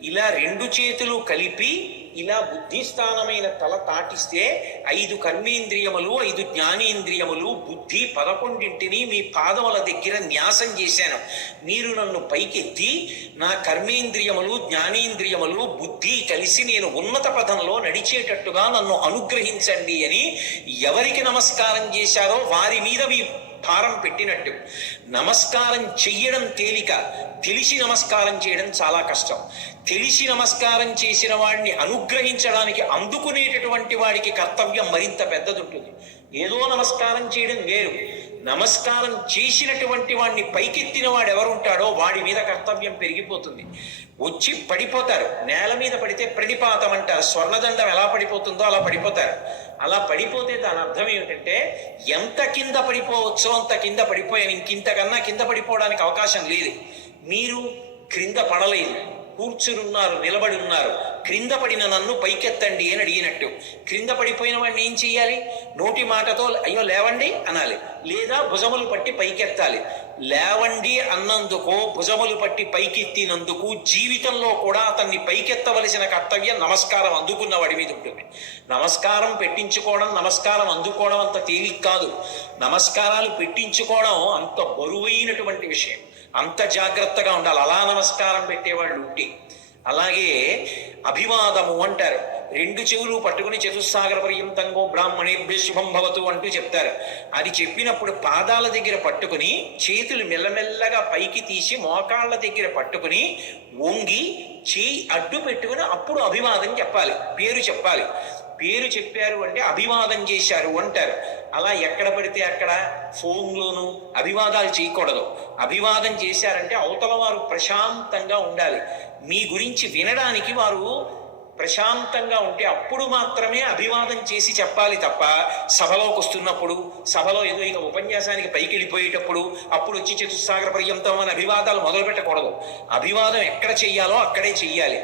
ఇలా రెండు చేతులు కలిపి ఇలా బుద్ధిస్థానమైన తల తాటిస్తే 5 కర్మేంద్రియములు 5 జ్ఞానేంద్రియములు బుద్ధి 11ంటిని మీ పాదముల దగ్గర న్యాసం చేశాను. మీరు నన్ను పైకెత్తి నా కర్మేంద్రియములు జ్ఞానేంద్రియములు బుద్ధి కలిసి నేను ఉన్నత పదంలో నడిచేటట్టుగా నన్ను అనుగ్రహించండి అని ఎవరికి నమస్కారం చేశారో వారి మీద మీ భారం పెట్టినట్టు. నమస్కారం చెయ్యడం తేలిక, తెలిసి నమస్కారం చేయడం చాలా కష్టం. తెలిసి నమస్కారం చేసిన వాడిని అనుగ్రహించడానికి అందుకునేటటువంటి వాడికి కర్తవ్యం మరింత పెద్దది ఉంటుంది. ఏదో నమస్కారం చేయడం వేరు, నమస్కారం చేసినటువంటి వాడిని పైకెత్తిన వాడు ఎవరుంటాడో వాడి మీద కర్తవ్యం పెరిగిపోతుంది. వచ్చి పడిపోతారు. నేల మీద పడితే ప్రణిపాతం అంటారు. స్వర్ణదండం ఎలా పడిపోతుందో అలా పడిపోతారు. అలా పడిపోతే దాని అర్థం ఏమిటంటే ఎంత కింద పడిపోవచ్చో అంత కింద పడిపోయాను, ఇంకింతకన్నా కింద పడిపోవడానికి అవకాశం లేదు. మీరు క్రింద పడలేదు, కూర్చుని ఉన్నారు, నిలబడి ఉన్నారు. క్రింద పడిన నన్ను పైకెత్తండి అని అడిగినట్టు. క్రింద పడిపోయిన వాడిని ఏం చెయ్యాలి? నోటి మాటతో అయ్యో లేవండి అనాలి, లేదా భుజములు పట్టి పైకెత్తాలి. లేవండి అన్నందుకు, భుజములు పట్టి పైకెత్తినందుకు జీవితంలో కూడా అతన్ని పైకెత్తవలసిన కర్తవ్యం నమస్కారం అందుకున్న వాడి మీద ఉంటుంది. నమస్కారం పెట్టించుకోవడం, నమస్కారం అందుకోవడం అంత తేలిక కాదు. నమస్కారాలు పెట్టించుకోవడం అంత బరువైనటువంటి విషయం. అంత జాగ్రత్తగా ఉండాలి అలా నమస్కారం పెట్టేవాళ్ళు ఉంటే. అలాగే అభివాదము అంటారు. 2 చెవులు పట్టుకుని చతుస్సాగర పర్యంతంగో బ్రాహ్మణేభ్య శుభం భవతు అంటూ చెప్తారు. అది చెప్పినప్పుడు పాదాల దగ్గర పట్టుకుని చేతులు మెల్లమెల్లగా పైకి తీసి మోకాళ్ళ దగ్గర పట్టుకుని వంగి చేయి అడ్డు పెట్టుకుని అప్పుడు అభివాదం చెప్పాలి, పేరు చెప్పాలి. పేరు చెప్పారు అంటే అభివాదం చేశారు అంటారు. అలా ఎక్కడ పడితే అక్కడ ఫోన్లోనూ అభివాదాలు చేయకూడదు. అభివాదం చేశారంటే అవతల వారు ప్రశాంతంగా ఉండాలి. మీ గురించి వినడానికి వారు ప్రశాంతంగా ఉంటే అప్పుడు మాత్రమే అభివాదం చేసి చెప్పాలి తప్ప సభలోకి వస్తున్నప్పుడు, సభలో ఏదో ఇక ఉపన్యాసానికి పైకి వెళ్ళిపోయేటప్పుడు అప్పుడు వచ్చి చతుస్సాగర పర్యంతం అని అభివాదాలు మొదలు పెట్టకూడదు. అభివాదం ఎక్కడ చెయ్యాలో అక్కడే చెయ్యాలి.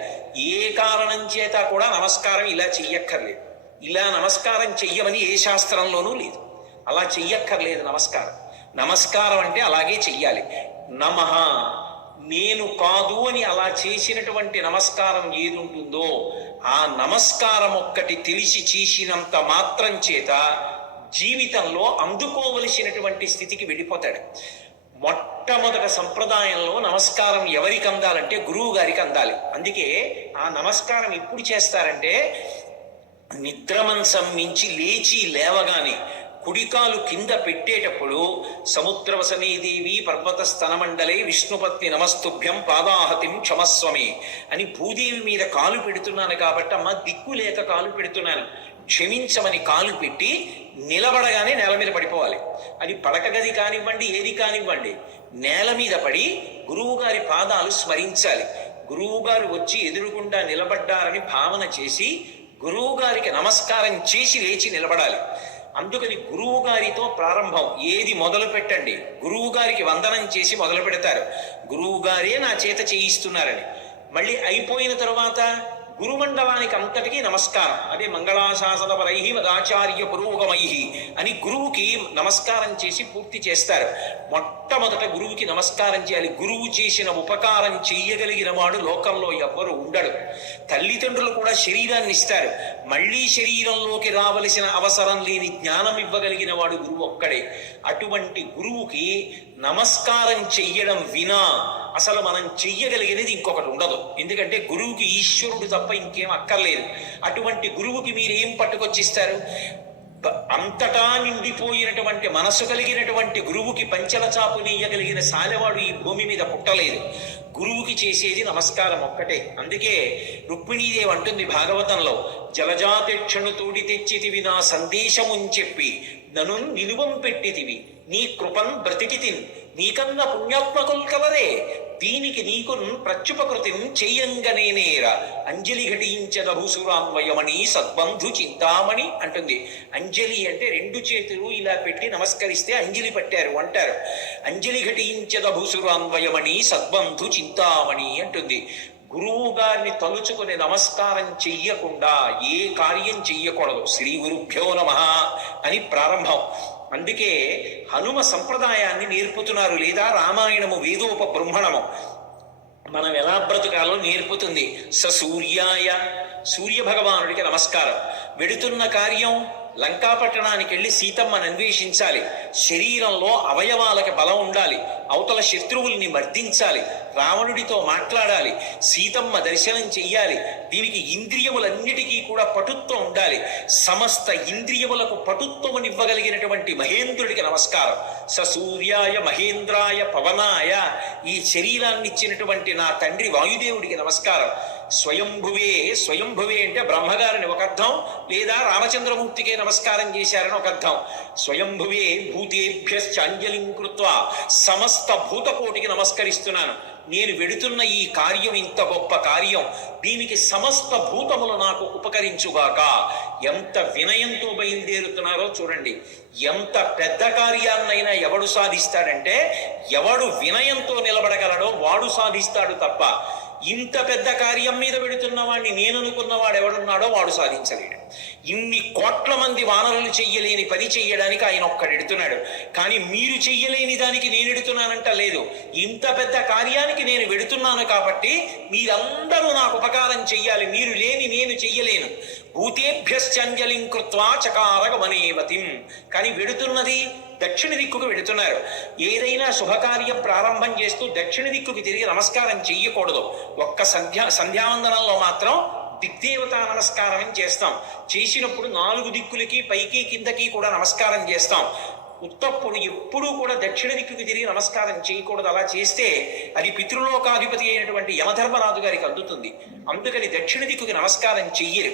ఏ కారణం చేత కూడా నమస్కారం ఇలా చెయ్యక్కర్లేదు. ఇలా నమస్కారం చెయ్యమని ఏ శాస్త్రంలోనూ లేదు. అలా చెయ్యక్కర్లేదు నమస్కారం. నమస్కారం అంటే అలాగే చెయ్యాలి. నమః, నేను కాదు అని అలా చేసినటువంటి నమస్కారం ఏది ఉంటుందో ఆ నమస్కారం ఒక్కటి తెలిసి చేసినంత మాత్రం చేత జీవితంలో అందుకోవలసినటువంటి స్థితికి వెళ్ళిపోతాడు. మొట్టమొదటి సంప్రదాయంలో నమస్కారం ఎవరికి అందాలంటే గురువు గారికి అందాలి. అందుకే ఆ నమస్కారం ఎప్పుడు చేస్తారంటే నిద్రమంచం మించి లేచి లేవగానే కుడికాలు కింద పెట్టేటప్పుడు సముద్రవసనీదేవి పర్వత స్తనమండలే విష్ణుపత్ని నమస్తుభ్యం పాదాహతిం క్షమస్వమి అని భూదేవి మీద కాలు పెడుతున్నాను కాబట్టి అమ్మ దిక్కు లేక కాలు పెడుతున్నాను క్షమించమని కాలు పెట్టి నిలబడగానే నేల మీద పడిపోవాలి. అది పడక గది కానివ్వండి, ఏది కానివ్వండి, నేల మీద పడి గురువుగారి పాదాలు స్మరించాలి. గురువుగారు వచ్చి ఎదురుగుండా నిలబడ్డారని భావన చేసి గురువుగారికి నమస్కారం చేసి లేచి నిలబడాలి. అందుకని గురువు గారితో ప్రారంభం. ఏది మొదలు పెట్టండి, గురువు గారికి వందనం చేసి మొదలు పెడతారు. గురువు గారే నా చేత చేయిస్తున్నారని. మళ్ళీ అయిపోయిన తరువాత గురుమండలానికి అంతటికీ నమస్కారం. అదే మంగళాశాసన పరై మదాచార్య పురోగమై అని గురువుకి నమస్కారం చేసి పూర్తి చేస్తారు. మొట్టమొదట గురువుకి నమస్కారం చేయాలి. గురువు చేసిన ఉపకారం చెయ్యగలిగిన వాడు లోకంలో ఎవ్వరు ఉండడు. తల్లిదండ్రులు కూడా శరీరాన్ని ఇస్తారు, మళ్ళీ శరీరంలోకి రావలసిన అవసరం లేని జ్ఞానం ఇవ్వగలిగిన వాడు గురువు ఒక్కడే. అటువంటి గురువుకి నమస్కారం చెయ్యడం వినా అసలు మనం చెయ్యగలిగినది ఇంకొకటి ఉండదు. ఎందుకంటే గురువుకి ఈశ్వరుడు తప్ప ఇంకేం అక్కర్లేదు. అటువంటి గురువుకి మీరు ఏం పట్టుకొచ్చిస్తారు? అంతటా నిండిపోయినటువంటి మనసు కలిగినటువంటి గురువుకి పంచల చాపు నీయగలిగిన సాలెవాడు ఈ భూమి మీద పుట్టలేదు. గురువుకి చేసేది నమస్కారం ఒక్కటే. అందుకే రుక్మిణీదేవి అంటుంది భాగవతంలో, జలజాతిక్షణు తోడి తెచ్చితివి నా సందేశముని చెప్పి నను నిలువం పెట్టితివి నీ కృపన్ బ్రతికితిన్ నీకన్న పుణ్యాత్మకుల్ కలరే దీనికి నీకు ప్రత్యుపకృతిని చెయ్యంగనేనేర అంజలి ఘటించదభుసురాన్వయమణి సద్బంధు చింతామణి అంటుంది. అంజలి అంటే రెండు చేతులు ఇలా పెట్టి నమస్కరిస్తే అంజలి పట్టారు అంటారు. అంజలి ఘటించదభుసురాన్వయమణి సద్బంధు చింతామణి అంటుంది. గురువు గారిని తలుచుకుని నమస్కారం చెయ్యకుండా ఏ కార్యం చెయ్యకూడదు. శ్రీ గురుభ్యో నమః అని ప్రారంభం. అందుకే హనుమ సంప్రదాయాన్ని నేర్పుతున్నారు, లేదా రామాయణము వేదోప బ్రహ్మణము మనం ఎలా బ్రతుకాలో నేర్పుతుంది. సూర్యాయ సూర్య భగవానుడికి నమస్కారం. వెడుతున్న కార్యం లంకాపట్టణానికి వెళ్ళి సీతమ్మను అన్వేషించాలి. శరీరంలో అవయవాలకి బలం ఉండాలి. అవతల శత్రువుల్ని మర్దించాలి. రావణుడితో మాట్లాడాలి. సీతమ్మ దర్శనం చెయ్యాలి. దీనికి ఇంద్రియములన్నిటికీ కూడా పటుత్వం ఉండాలి. సమస్త ఇంద్రియములకు పటుత్వమునివ్వగలిగినటువంటి మహేంద్రుడికి నమస్కారం. సూర్యాయ మహేంద్రాయ పవనాయ ఈ శరీరాన్ని ఇచ్చినటువంటి నా తండ్రి వాయుదేవుడికి నమస్కారం. స్వయంభువే అంటే బ్రహ్మగారిని ఒక అర్థం, లేదా రామచంద్రమూర్తికే నమస్కారం చేశారని ఒక అర్థం. స్వయంభువే భూతేభ్యశ్చాంజలిం కృత్వా సమస్త భూతకోటికి నమస్కరిస్తున్నాను. నేను వెడుతున్న ఈ కార్యం ఇంత గొప్ప కార్యం, దీనికి సమస్త భూతములు నాకు ఉపకరించుగాక. ఎంత వినయంతో బయలుదేరుతున్నారో చూడండి. ఎంత పెద్ద కార్యాన్నైనా ఎవడు సాధిస్తాడంటే ఎవడు వినయంతో నిలబడగలడో వాడు సాధిస్తాడు తప్ప ఇంత పెద్ద కార్యం మీద పెడుతున్న వాడిని నేను అనుకున్నవాడు ఎవడున్నాడో వాడు సాధించలేడు. ఇన్ని కోట్ల మంది వానరులు చెయ్యలేని పని చెయ్యడానికి ఆయన ఒక్కడెడుతున్నాడు. కానీ మీరు చెయ్యలేని దానికి నేను ఎడుతున్నానంట లేదు. ఇంత పెద్ద కార్యానికి నేను వెడుతున్నాను కాబట్టి మీరందరూ నాకు ఉపకారం చెయ్యాలి. మీరు లేని నేను చెయ్యలేను. భూతేభ్యశ్చంజలిం కృత్వా చకారగమనేవతిం. కానీ వెడుతున్నది దక్షిణ దిక్కుకు వెడుతున్నారు. ఏదైనా శుభకార్యం ప్రారంభం చేస్తూ దక్షిణ దిక్కుకి తిరిగి నమస్కారం చెయ్యకూడదు. ఒక్క సంధ్యావందనంలో మాత్రం దిగ్దేవతా నమస్కారం చేస్తాం. చేసినప్పుడు 4 దిక్కులకి పైకి కిందకి కూడా నమస్కారం చేస్తాం. ఉత్తప్పుడు ఎప్పుడూ కూడా దక్షిణ దిక్కుకి తిరిగి నమస్కారం చేయకూడదు. అలా చేస్తే అది పితృలోకాధిపతి అయినటువంటి యమధర్మరాజు గారికి అందుతుంది. అందుకని దక్షిణ దిక్కుకి నమస్కారం చెయ్యరు.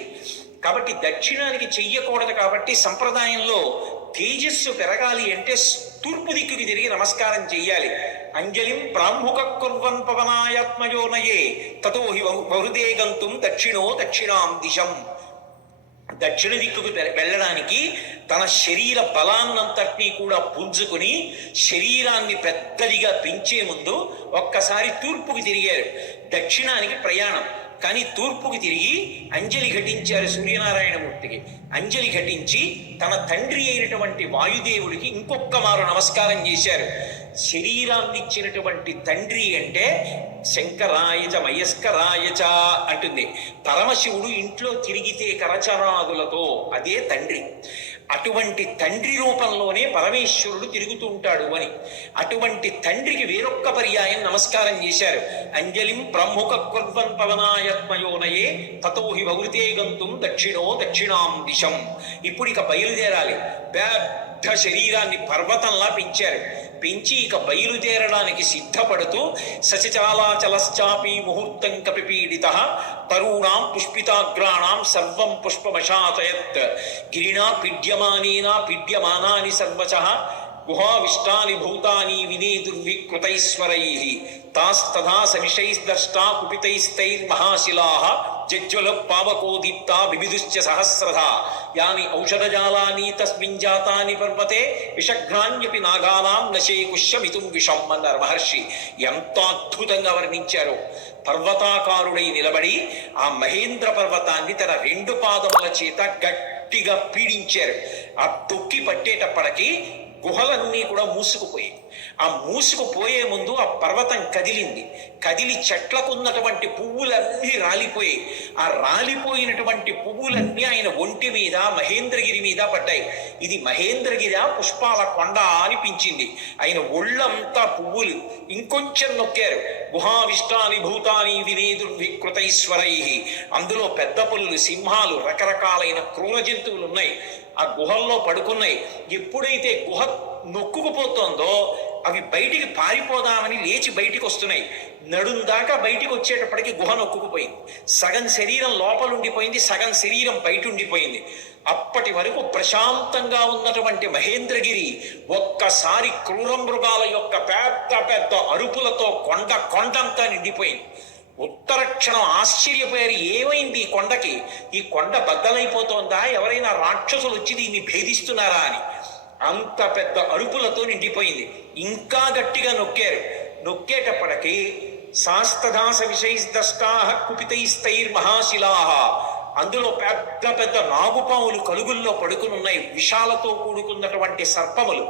కాబట్టి దక్షిణానికి చెయ్యకూడదు. కాబట్టి సంప్రదాయంలో తేజస్సు పెరగాలి అంటే తూర్పు దిక్కుకి తిరిగి నమస్కారం చెయ్యాలి. అంజలిం ప్రాముఖ కుర్వన్ పవనాయాత్మయోనయే తతో హి బహుదే గంతుం దక్షిణో దక్షిణాం దిశం. దక్షిణ దిక్కుకు వెళ్ళడానికి తన శరీర బలాన్నంతటినీ కూడా పుంజుకుని శరీరాన్ని పెద్దదిగా పెంచే ముందు ఒక్కసారి తూర్పుకి తిరిగారు. దక్షిణానికి ప్రయాణం. కానీ తూర్పుకి తిరిగి అంజలి ఘటించారు సూర్యనారాయణమూర్తికి. అంజలి ఘటించి తన తండ్రి అయినటువంటి వాయుదేవుడికి ఇంకొక మారు నమస్కారం చేశారు. శరీరాన్ని ఇచ్చినటువంటి తండ్రి అంటే శంకరాయచ మయస్కరాయచ అంటుంది. పరమశివుడు ఇంట్లో తిరిగితే కరచరాదులతో అదే తండ్రి. అటువంటి తండ్రి రూపంలోనే పరమేశ్వరుడు తిరుగుతూ ఉంటాడు అని. అటువంటి తండ్రికి వేరొక్క పర్యాయం నమస్కారం చేశారు. అంజలిం ప్రముఖ కుర్వన్ పవనాయత్మయోనయే తతో హి భౌతే గంతుం దక్షిణో దక్షిణాం దిశం. ఇప్పుడు ఇక బయలుదేరాలి. పెద్ద శరీరాన్ని పర్వతంలా పెంచారు. పెంచి ఇక బయలుదేరడానికి సిద్ధపడుతూ సచచాలాచలశ్చాపి ముహూర్తం కపిపీడిత తరుణాం పుష్పితాగ్రాణాం సర్వం పుష్పమశాతయత్ గిరిణా పీడ్యమానాని సర్వచః గుహావిష్టాని భూతాని వినేదుర్వికృతైశ్వరైః తాస్తథా సవిషైర్దష్టా కుపితైస్తైర్మహాశిలాః జజ్వల పావకో దీప్తా బిబిదుశ్చ సహస్రధా యాని ఔషధజాలాని తస్మిన్ జాతాని పర్వతే విషఘ్నాన్యపి నాగానాం నశేకుష్యమితుం విషం అన్నారు మహర్షి. ఎంత అద్భుతంగా వర్ణించారో. పర్వతాకారుడై నిలబడి ఆ మహేంద్ర పర్వతాన్ని తన 2 పాదముల చేత గట్టిగా పీడించారు. ఆ తొక్కి పట్టేటప్పటికి గుహలన్నీ కూడా మూసుకుపోయాయి. ఆ మూసుకుపోయే ముందు ఆ పర్వతం కదిలింది. కదిలి చెట్లకున్నటువంటి పువ్వులన్నీ రాలిపోయాయి. ఆ రాలిపోయినటువంటి పువ్వులన్నీ ఆయన ఒంటి మీద మహేంద్రగిరి మీద పడ్డాయి. ఇది మహేంద్రగిరి పుష్పాల కొండ అనిపించింది. ఆయన ఒళ్ళంతా పువ్వులు. ఇంకొంచెం నొక్కారు. గుహావిష్టాని భూతాని వినేదుర్వికృతైశ్వరై. అందులో పెద్ద పులులు, సింహాలు, రకరకాలైన క్రూర జంతువులు ఉన్నాయి. ఆ గుహల్లో పడుకున్నాయి. ఎప్పుడైతే గుహ నొక్కుకుపోతోందో అవి బయటికి పారిపోదామని లేచి బయటికి వస్తున్నాయి. నడుం దాకా బయటికి వచ్చేటప్పటికి గుహ నొక్కుకుపోయింది. సగం శరీరం లోపలుండిపోయింది, సగం శరీరం బయట ఉండిపోయింది. అప్పటి వరకు ప్రశాంతంగా ఉన్నటువంటి మహేంద్రగిరి ఒక్కసారి క్రూర మృగాల యొక్క పెద్ద పెద్ద అరుపులతో కొండంతా నిండిపోయింది. ఉత్తర క్షణం ఆశ్చర్యపోయారు, ఏమైంది ఈ కొండకి? ఈ కొండ బద్దలైపోతోందా? ఎవరైనా రాక్షసులు వచ్చి దీన్ని భేదిస్తున్నారా అని. అంత పెద్ద అరుపులతో నిండిపోయింది. ఇంకా గట్టిగా నొక్కేటప్పటికీ శాస్త్రదాస విషైస్దష్టా కుపితైస్తైర్మహాశిలా, అందులో పెద్ద పెద్ద నాగుపాములు కలుగుల్లో పడుకుని ఉన్నాయి. విషాలతో కూడుకున్నటువంటి సర్పములు,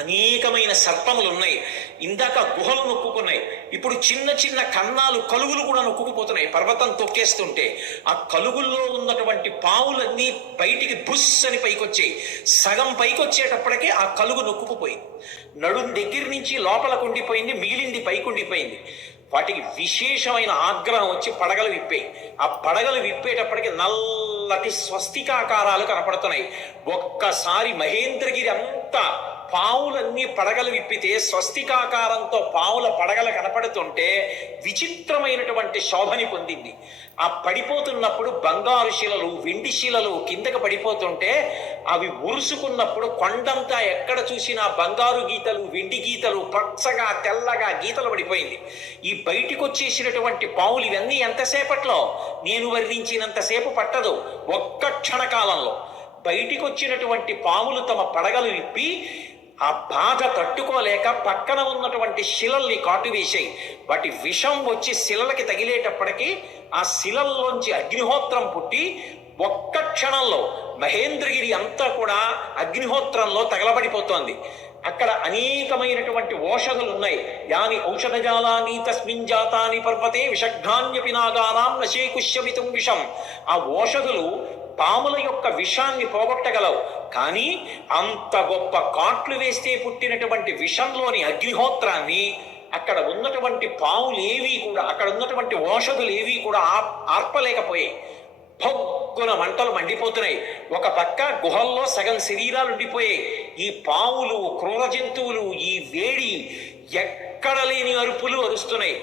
అనేకమైన సర్పములు ఉన్నాయి. ఇందాక గుహలు నొక్కున్నాయి, ఇప్పుడు చిన్న చిన్న కన్నాలు కలుగులు కూడా నొక్కుకుపోతున్నాయి. పర్వతం తొక్కేస్తుంటే ఆ కలుగుల్లో ఉన్నటువంటి పావులన్నీ బయటికి బుస్ అని పైకొచ్చాయి. సగం పైకొచ్చేటప్పటికే ఆ కలుగు నొక్కుకుపోయింది. నడుం దగ్గర నుంచి లోపలకు ఉండిపోయింది, మిగిలింది పైకి ఉండిపోయింది. వాటికి విశేషమైన ఆగ్రహం వచ్చి పడగలు విప్పాయి. ఆ పడగలు విప్పేటప్పటికి నల్లటి స్వస్తికాకారాలు కనపడుతున్నాయి. ఒక్కసారి మహేంద్రగిరి అంతా పావులన్నీ పడగలు విప్పితే స్వస్తికాకారంతో పావుల పడగలు కనపడుతుంటే విచిత్రమైనటువంటి శోభని పొందింది. ఆ పడిపోతున్నప్పుడు బంగారు శిలలు, వెండి శిలలు కిందకు పడిపోతుంటే అవి ఉరుసుకున్నప్పుడు కొండంతా ఎక్కడ చూసినా బంగారు గీతలు, వెండి గీతలు, పచ్చగా తెల్లగా గీతలు పడిపోయింది. ఈ బయటికి వచ్చేసినటువంటి పావులు ఇవన్నీ ఎంతసేపట్లో? నేను వర్ణించినంతసేపు పట్టదు, ఒక్క క్షణకాలంలో బయటికి వచ్చినటువంటి పాములు తమ పడగలు విప్పి ఆ బాధ తట్టుకోలేక పక్కన ఉన్నటువంటి శిలల్ని కాటువేశాయి. వాటి విషం వచ్చి శిలలకి తగిలేటప్పటికీ ఆ శిలల్లోంచి అగ్నిహోత్రం పుట్టి ఒక్క క్షణంలో మహేంద్రగిరి అంతా కూడా అగ్నిహోత్రంలో తగలబడిపోతోంది. అక్కడ అనేకమైనటువంటి ఓషధులు ఉన్నాయి. యాని ఔషధజాలాని తస్మిన్ జాతాని పర్వతే విషఘ్నాన్యపి నాగానాం నశేకుష్యమితుం విషం. ఆ ఓషధులు పాముల యొక్క విషాన్ని పోగొట్టగలవు, కానీ అంత గొప్ప కాట్లు వేస్తే పుట్టినటువంటి విషంలోని అగ్నిహోత్రాన్ని అక్కడ ఉన్నటువంటి పాములేవి కూడా, అక్కడ ఉన్నటువంటి ఓషధులు ఏవి కూడా ఆర్పలేకపోయాయి. పొగ్గున మంటలు మండిపోతున్నాయి. ఒక పక్క గుహల్లో సగం శరీరాలు ఉండిపోయాయి. ఈ పాములు, క్రూర జంతువులు ఈ వేడి ఎక్కడ లేని అరుపులు అరుస్తున్నాయి.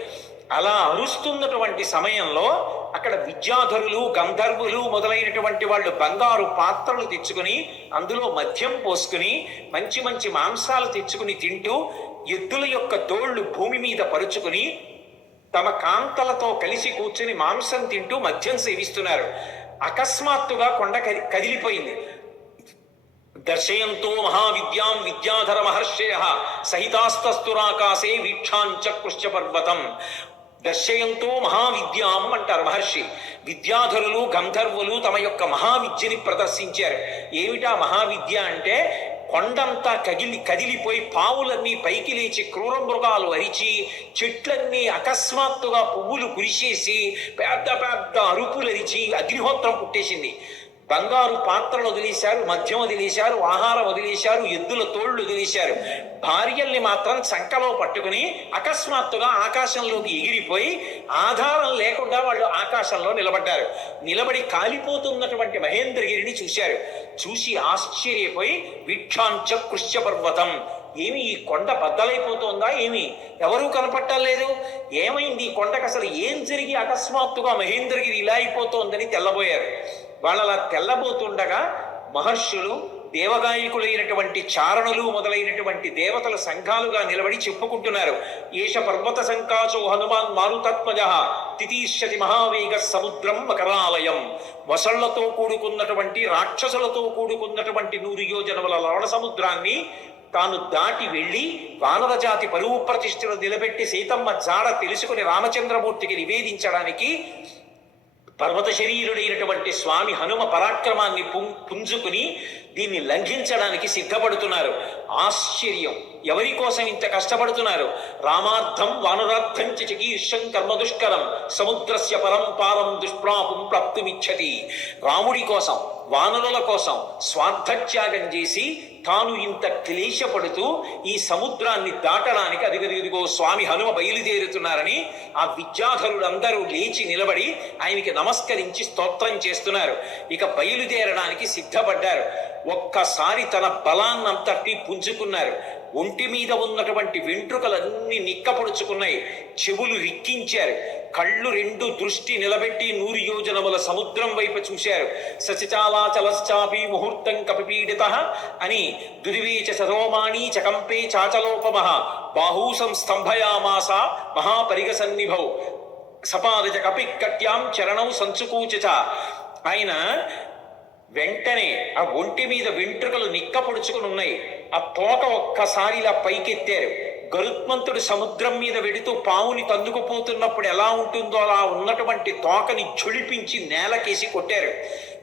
అలా అరుస్తున్నటువంటి సమయంలో అక్కడ విద్యాధరులు, గంధర్వులు మొదలైనటువంటి వాళ్ళు బంగారు పాత్రలు తెచ్చుకుని అందులో మద్యం పోసుకుని మంచి మంచి మాంసాలు తెచ్చుకుని తింటూ ఎద్దుల యొక్క తోళ్లు భూమి మీద పరుచుకుని తమ కాంతలతో కలిసి కూర్చుని మాంసం తింటూ మద్యం సేవిస్తున్నారు. అకస్మాత్తుగా కొండ కదిలిపోయింది. దర్శయంతో మహావిద్యాం విద్యాధర మహర్షయ సహితాస్తస్తురాకాశే వీక్షాంచ కృష్ణ పర్వతం. దర్శయంతో మహావిద్యాం అంటారు మహర్షి. విద్యాధరులు, గంధర్వులు తమ యొక్క మహావిద్యని ప్రదర్శించారు. ఏమిటా మహావిద్య అంటే కొండంతా కదిలిపోయి పావులన్నీ పైకి లేచి క్రూర మృగాలు అరిచి చెట్లన్నీ అకస్మాత్తుగా పువ్వులు కురిసేసి పెద్ద పెద్ద అరుపులు అరిచి అగ్నిహోత్రం పుట్టేసింది. బంగారు పాత్రలు వదిలేశారు, మద్యం వదిలేశారు, ఆహారం వదిలేశారు, ఎద్దుల తోళ్లు వదిలేశారు. భార్యల్ని మాత్రం చంకలో పట్టుకుని అకస్మాత్తుగా ఆకాశంలోకి ఎగిరిపోయి ఆధారం లేకుండా వాళ్ళు ఆకాశంలో నిలబడ్డారు. నిలబడి కాలిపోతున్నటువంటి మహేంద్రగిరిని చూశారు. చూసి ఆశ్చర్యపోయి వీక్షాంచ కృష్ణ పర్వతం, ఏమి ఈ కొండ బద్దలైపోతుందా? ఏమి ఎవరూ కనపట్టలేదు, ఏమైంది ఈ కొండకు? అసలు ఏం జరిగి అకస్మాత్తుగా మహేంద్రగిరి ఇలా అయిపోతోందని తెల్లబోయారు. వాళ్ళలా తెల్లబోతుండగా మహర్షులు, దేవగాయకులైనటువంటి చారణులు మొదలైనటువంటి దేవతల సంఘాలుగా నిలబడి చెప్పుకుంటున్నారు. ఏష పర్వత సంకాచో హనుమాన్ మారుతత్మజ తితీష్యతి మహావేగ సముద్రం మకరాలయం. వసళ్లతో కూడుకున్నటువంటి, రాక్షసులతో కూడుకున్నటువంటి 100 యోజనముల లవణ సముద్రాన్ని తాను దాటి వెళ్ళి వానర జాతి పరువు ప్రతిష్ఠలు నిలబెట్టి సీతమ్మ జాడ తెలుసుకుని రామచంద్రమూర్తికి నివేదించడానికి పర్వత శరీరుడైనటువంటి స్వామి హనుమ పరాక్రమాన్ని పుంజుకుని దీన్ని లంఘించడానికి సిద్ధపడుతున్నారు. ఆశ్చర్యం, ఎవరి కోసం ఇంత కష్టపడుతున్నారు? రామార్థం వానరార్థం చికీర్షం కర్మదుష్కరం సముద్రస్య పరంపారం దుష్ప్రాపం ప్రాప్తుమిచ్చతి. రాముడి కోసం, వానరుల కోసం స్వార్థత్యాగం చేసి తాను ఇంత క్లేశపడుతూ ఈ సముద్రాన్ని దాటడానికి అదిగదిగో స్వామి హనుమ బయలుదేరుతున్నారని ఆ విద్యాధరులందరూ లేచి నిలబడి ఆయనకి నమస్కరించి స్తోత్రం చేస్తున్నారు. ఇక బయలుదేరడానికి సిద్ధపడ్డారు. ఒక్కసారి తన బలాన్నంతటి పుంజుకున్నారు. ఒంటి మీద ఉన్నటువంటి వెంట్రుకలన్నీ నిక్కపొడుచుకున్నాయి. చెవులు రిక్కించారు. కళ్ళు రెండు దృష్టి నిలబెట్టి 100 యోజనముల సముద్రం వైపు చూశారు. సచిచాలాచలశ్చాపి ముహూర్తం కపిపీడిత అని దురివీచ సరోమాణి చకంపే చాచలోపమః బాహూసం స్తంభయామాస మహాపరిగ సన్నిభౌ సపాదజ కపి కట్యాం చరణం సంచుకూచ. ఆయన వెంటనే ఆ ఒంటి మీద వెంట్రుకలు నిక్కపొడుచుకుని ఉన్నాయి. ఆ తోక ఒక్కసారి ఇలా పైకెత్తారు. గరుత్మంతుడు సముద్రం మీద వెడుతూ పావుని తన్నుకుపోతున్నప్పుడు ఎలా ఉంటుందో అలా ఉన్నటువంటి తోకని ఝుళిపించి నేలకేసి కొట్టారు.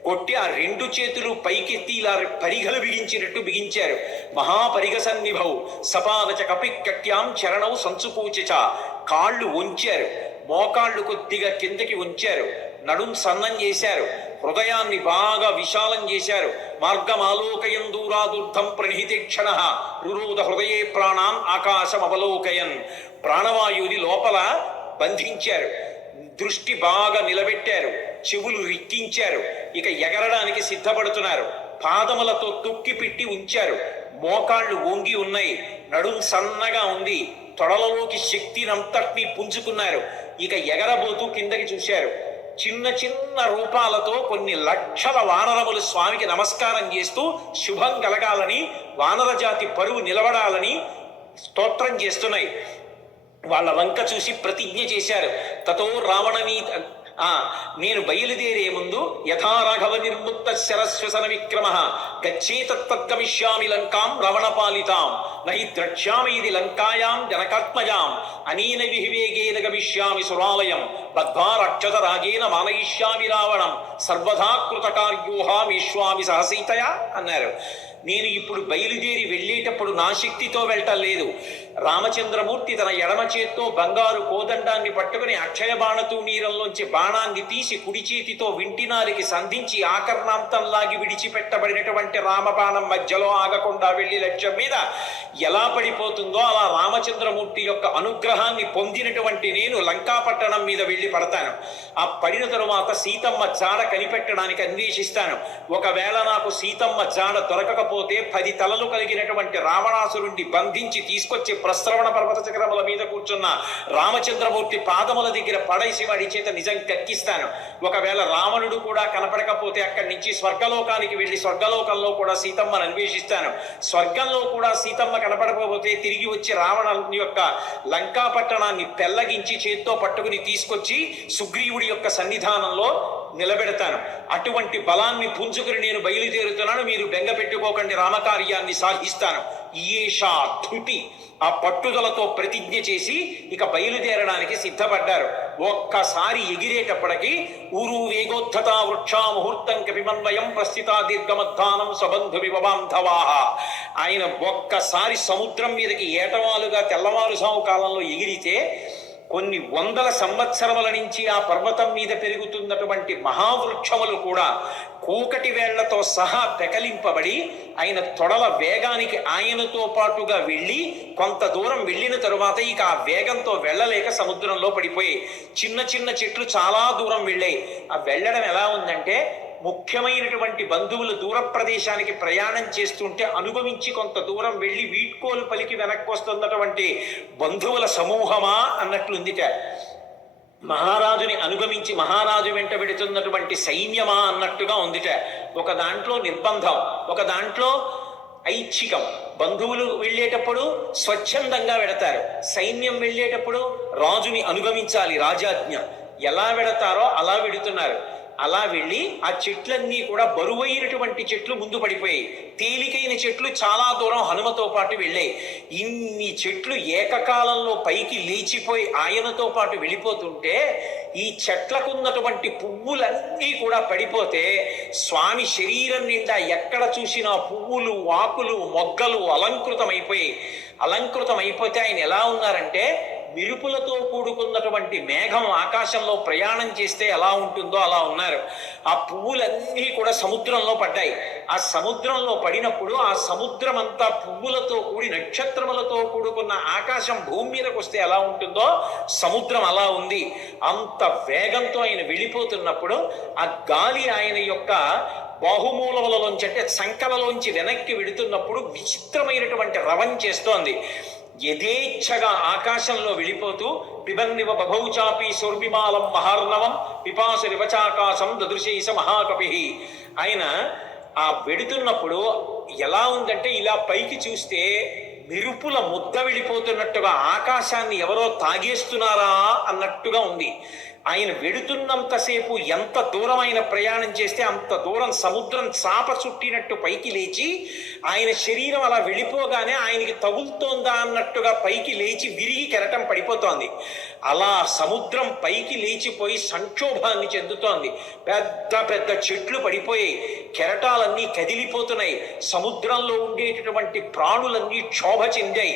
కొట్టి ఆ 2 చేతులు పైకెత్తి ఇలా పరిగలు బిగించినట్టు బిగించారు. మహాపరిగ సన్నిభౌ సపాదచ కపి కట్యాం చరణం సంచుకూచ. కాళ్ళు వంచారు. మోకాళ్ళు కొద్దిగా కిందకి ఉంచారు. నడుం సన్నం చేశారు. హృదయాన్ని బాగా విశాలం చేశారు. మార్గమాలోకయం దూరాదుర్ధం ప్రణిహితేక్షణ రురోధ హృదయే ప్రాణాన్ ఆకాశం అవలోకయన్. ప్రాణవాయువుని లోపల బంధించారు. దృష్టి బాగా నిలబెట్టారు. చెవులు రిక్కించారు. ఇక ఎగరడానికి సిద్ధపడుతున్నారు. పాదములతో తొక్కి పెట్టి ఉంచారు. మోకాళ్ళు వంగి ఉన్నాయి. నడుం సన్నగా ఉంది. తొడలలోకి శక్తినంతటినీ పుంజుకున్నారు. ఇక ఎగరబోతూ కిందకి చూశారు. చిన్న చిన్న రూపాలతో కొన్ని లక్షల వానరములు స్వామికి నమస్కారం చేస్తూ శుభం కలగాలని, వానర జాతి పరువు నిలబడాలని స్తోత్రం చేస్తున్నాయి. వాళ్ళ వంక చూసి ప్రతిజ్ఞ చేశారు. తతో రావణనీ నేను బయలుదేరే ముందు యథా రాఘవ నిర్ముక్త శరస్వసన విక్రమ గచ్చేతత్గమిష్యామి లంకాం రవణపాలితాం నహి ద్రక్ష్యామి ఇది లంకాయాం జనకాత్మజాం అనీన విహివేగేన గమిష్యామి సురాలయం బద్ధ్వా రక్షత రాజేన మానయిష్యామి రావణం సర్వదా కృతకార్యోహామీష్వామి సహసీతయా అన్నారు. నేను ఇప్పుడు బయలుదేరి వెళ్ళేటప్పుడు నా శక్తితో వెళ్ళటం లేదు. రామచంద్రమూర్తి తన ఎడమ చేత్తో బంగారు కోదండాన్ని పట్టుకుని అక్షయ బాణతూణీరంలోంచి బాణాన్ని తీసి కుడి చేతితో వింటినారికి సంధించి ఆకర్ణాంతంలాగి విడిచిపెట్టబడినటువంటి రామబాణం మధ్యలో ఆగకుండా వెళ్లి లక్ష్యం మీద ఎలా పడిపోతుందో అలా రామచంద్రమూర్తి యొక్క అనుగ్రహాన్ని పొందినటువంటి నేను లంకాపట్టణం మీద వెళ్లి పడతాను. ఆ పడిన తరువాత సీతమ్మ జాడ కనిపెట్టడానికి అన్వేషిస్తాను. ఒకవేళ నాకు సీతమ్మ జాడ దొరకకపోతే 10 తలలు కలిగినటువంటి రావణాసురుణ్ణి బంధించి తీసుకొచ్చి ప్రస్రవణ పర్వత చక్రముల మీద కూర్చున్న రామచంద్రమూర్తి పాదముల దగ్గర పడేసి వాడి చేత నిజం కక్కిస్తాను. ఒకవేళ రావణుడు కూడా కనపడకపోతే అక్కడి నుంచి స్వర్గలోకానికి వెళ్లి స్వర్గలోకంలో కూడా సీతమ్మను అన్వేషిస్తాను. స్వర్గంలో కూడా సీతమ్మ కనపడకపోతే తిరిగి వచ్చి రావణుని యొక్క లంకాపట్టణాన్ని పెళ్లగించి చేత్తో పట్టుకుని తీసుకొచ్చి సుగ్రీవుడి యొక్క సన్నిధానంలో నిలబెడతాను. అటువంటి బలాన్ని పుంజుకుని నేను బయలుదేరుతున్నాను. మీరు బెంగ పెట్టుకోకండి, రామకార్యాన్ని సాధిస్తాను. ఈషా ధృతి ఆ పట్టుదలతో ప్రతిజ్ఞ చేసి ఇక బయలుదేరడానికి సిద్ధపడ్డారు. ఒక్కసారి ఎగిరేటప్పటికి ఊరు వేగోద్ధత వృక్షా ముహూర్తం కపిమన్వయం ప్రస్థిత దీర్ఘమధ్వానం సబంధు వివబాంధవాహ. ఆయన ఒక్కసారి సముద్రం మీదకి ఏటవాలుగా తెల్లవారుజాము కాలంలో ఎగిరితే కొన్ని వందల సంవత్సరముల నుంచి ఆ పర్వతం మీద పెరుగుతున్నటువంటి మహావృక్షములు కూడా కూకటి వేళ్లతో సహా పెకలింపబడి ఆయన తొడల వేగానికి ఆయనతో పాటుగా వెళ్ళి కొంత దూరం వెళ్ళిన తరువాత ఇక ఆ వేగంతో వెళ్ళలేక సముద్రంలో పడిపోయి చిన్న చిన్న చెట్లు చాలా దూరం వెళ్ళాయి. ఆ వెళ్ళడం ఎలా ఉందంటే ముఖ్యమైనటువంటి బంధువులు దూర ప్రదేశానికి ప్రయాణం చేస్తుంటే అనుభవించి కొంత దూరం వెళ్ళి వీడ్కోలు పలికి వెనక్కి వస్తున్నటువంటి బంధువుల సమూహమా అన్నట్లుందిట. మహారాజుని అనుగమించి మహారాజు వెంట పెడుతున్నటువంటి సైన్యమా అన్నట్టుగా ఉందిట. ఒక దాంట్లో నిర్బంధం, ఒక దాంట్లో ఐచ్ఛికం. బంధువులు వెళ్ళేటప్పుడు స్వచ్ఛందంగా వెడతారు. సైన్యం వెళ్ళేటప్పుడు రాజుని అనుగమించాలి, రాజాజ్ఞ. ఎలా వెడతారో అలా వెడుతున్నారు. అలా వెళ్ళి ఆ చెట్లన్నీ కూడా బరువైనటువంటి చెట్లు ముందు పడిపోయాయి. తేలికైన చెట్లు చాలా దూరం హనుమతో పాటు వెళ్ళాయి. ఇన్ని చెట్లు ఏకకాలంలో పైకి లేచిపోయి ఆయనతో పాటు వెళ్ళిపోతుంటే ఈ చెట్లకున్నటువంటి పువ్వులన్నీ కూడా పడిపోతే స్వామి శరీరం నిండా ఎక్కడ చూసినా పువ్వులు, ఆకులు, మొగ్గలు అలంకృతమైపోయి ఆయన ఎలా ఉన్నారంటే మిరుపులతో కూడుకున్నటువంటి మేఘం ఆకాశంలో ప్రయాణం చేస్తే ఎలా ఉంటుందో అలా ఉన్నారు. ఆ పువ్వులన్నీ కూడా సముద్రంలో పడ్డాయి. ఆ సముద్రంలో పడినప్పుడు ఆ సముద్రం అంతా పువ్వులతో కూడి నక్షత్రములతో కూడుకున్న ఆకాశం భూమి మీదకి వస్తే ఎలా ఉంటుందో సముద్రం అలా ఉంది. అంత వేగంతో ఆయన వెళ్ళిపోతున్నప్పుడు ఆ గాలి ఆయన యొక్క బాహుమూలములలోంచి అంటే సంకలలోంచి వెనక్కి వెడుతున్నప్పుడు విచిత్రమైనటువంటి రవం చేస్తోంది. యథేచ్ఛగా ఆకాశంలో వెళ్ళిపోతూ పిబన్నివ బభౌచాపి సౌర్మిమాలం మహార్ణవం పిపాసు రివచాకాశం దదృశేష మహాకపి. ఆయన ఆ వెడుతున్నప్పుడు ఎలా ఉందంటే ఇలా పైకి చూస్తే మెరుపుల ముద్ద వెళ్ళిపోతున్నట్టుగా ఆకాశాన్ని ఎవరో తాగేస్తున్నారా అన్నట్టుగా ఉంది. ఆయన వెడుతున్నంతసేపు ఎంత దూరం ఆయన ప్రయాణం చేస్తే అంత దూరం సముద్రం చాప చుట్టినట్టు పైకి లేచి ఆయన శరీరం అలా వెళ్ళిపోగానే ఆయనకి తగులుతోందా అన్నట్టుగా పైకి లేచి విరిగి కెరటం పడిపోతోంది. అలా సముద్రం పైకి లేచిపోయి సంక్షోభాన్ని చెందుతోంది. పెద్ద పెద్ద చెట్లు పడిపోయి కెరటాలన్నీ కదిలిపోతున్నాయి. సముద్రంలో ఉండేటటువంటి ప్రాణులన్నీ క్షోభ చెందాయి.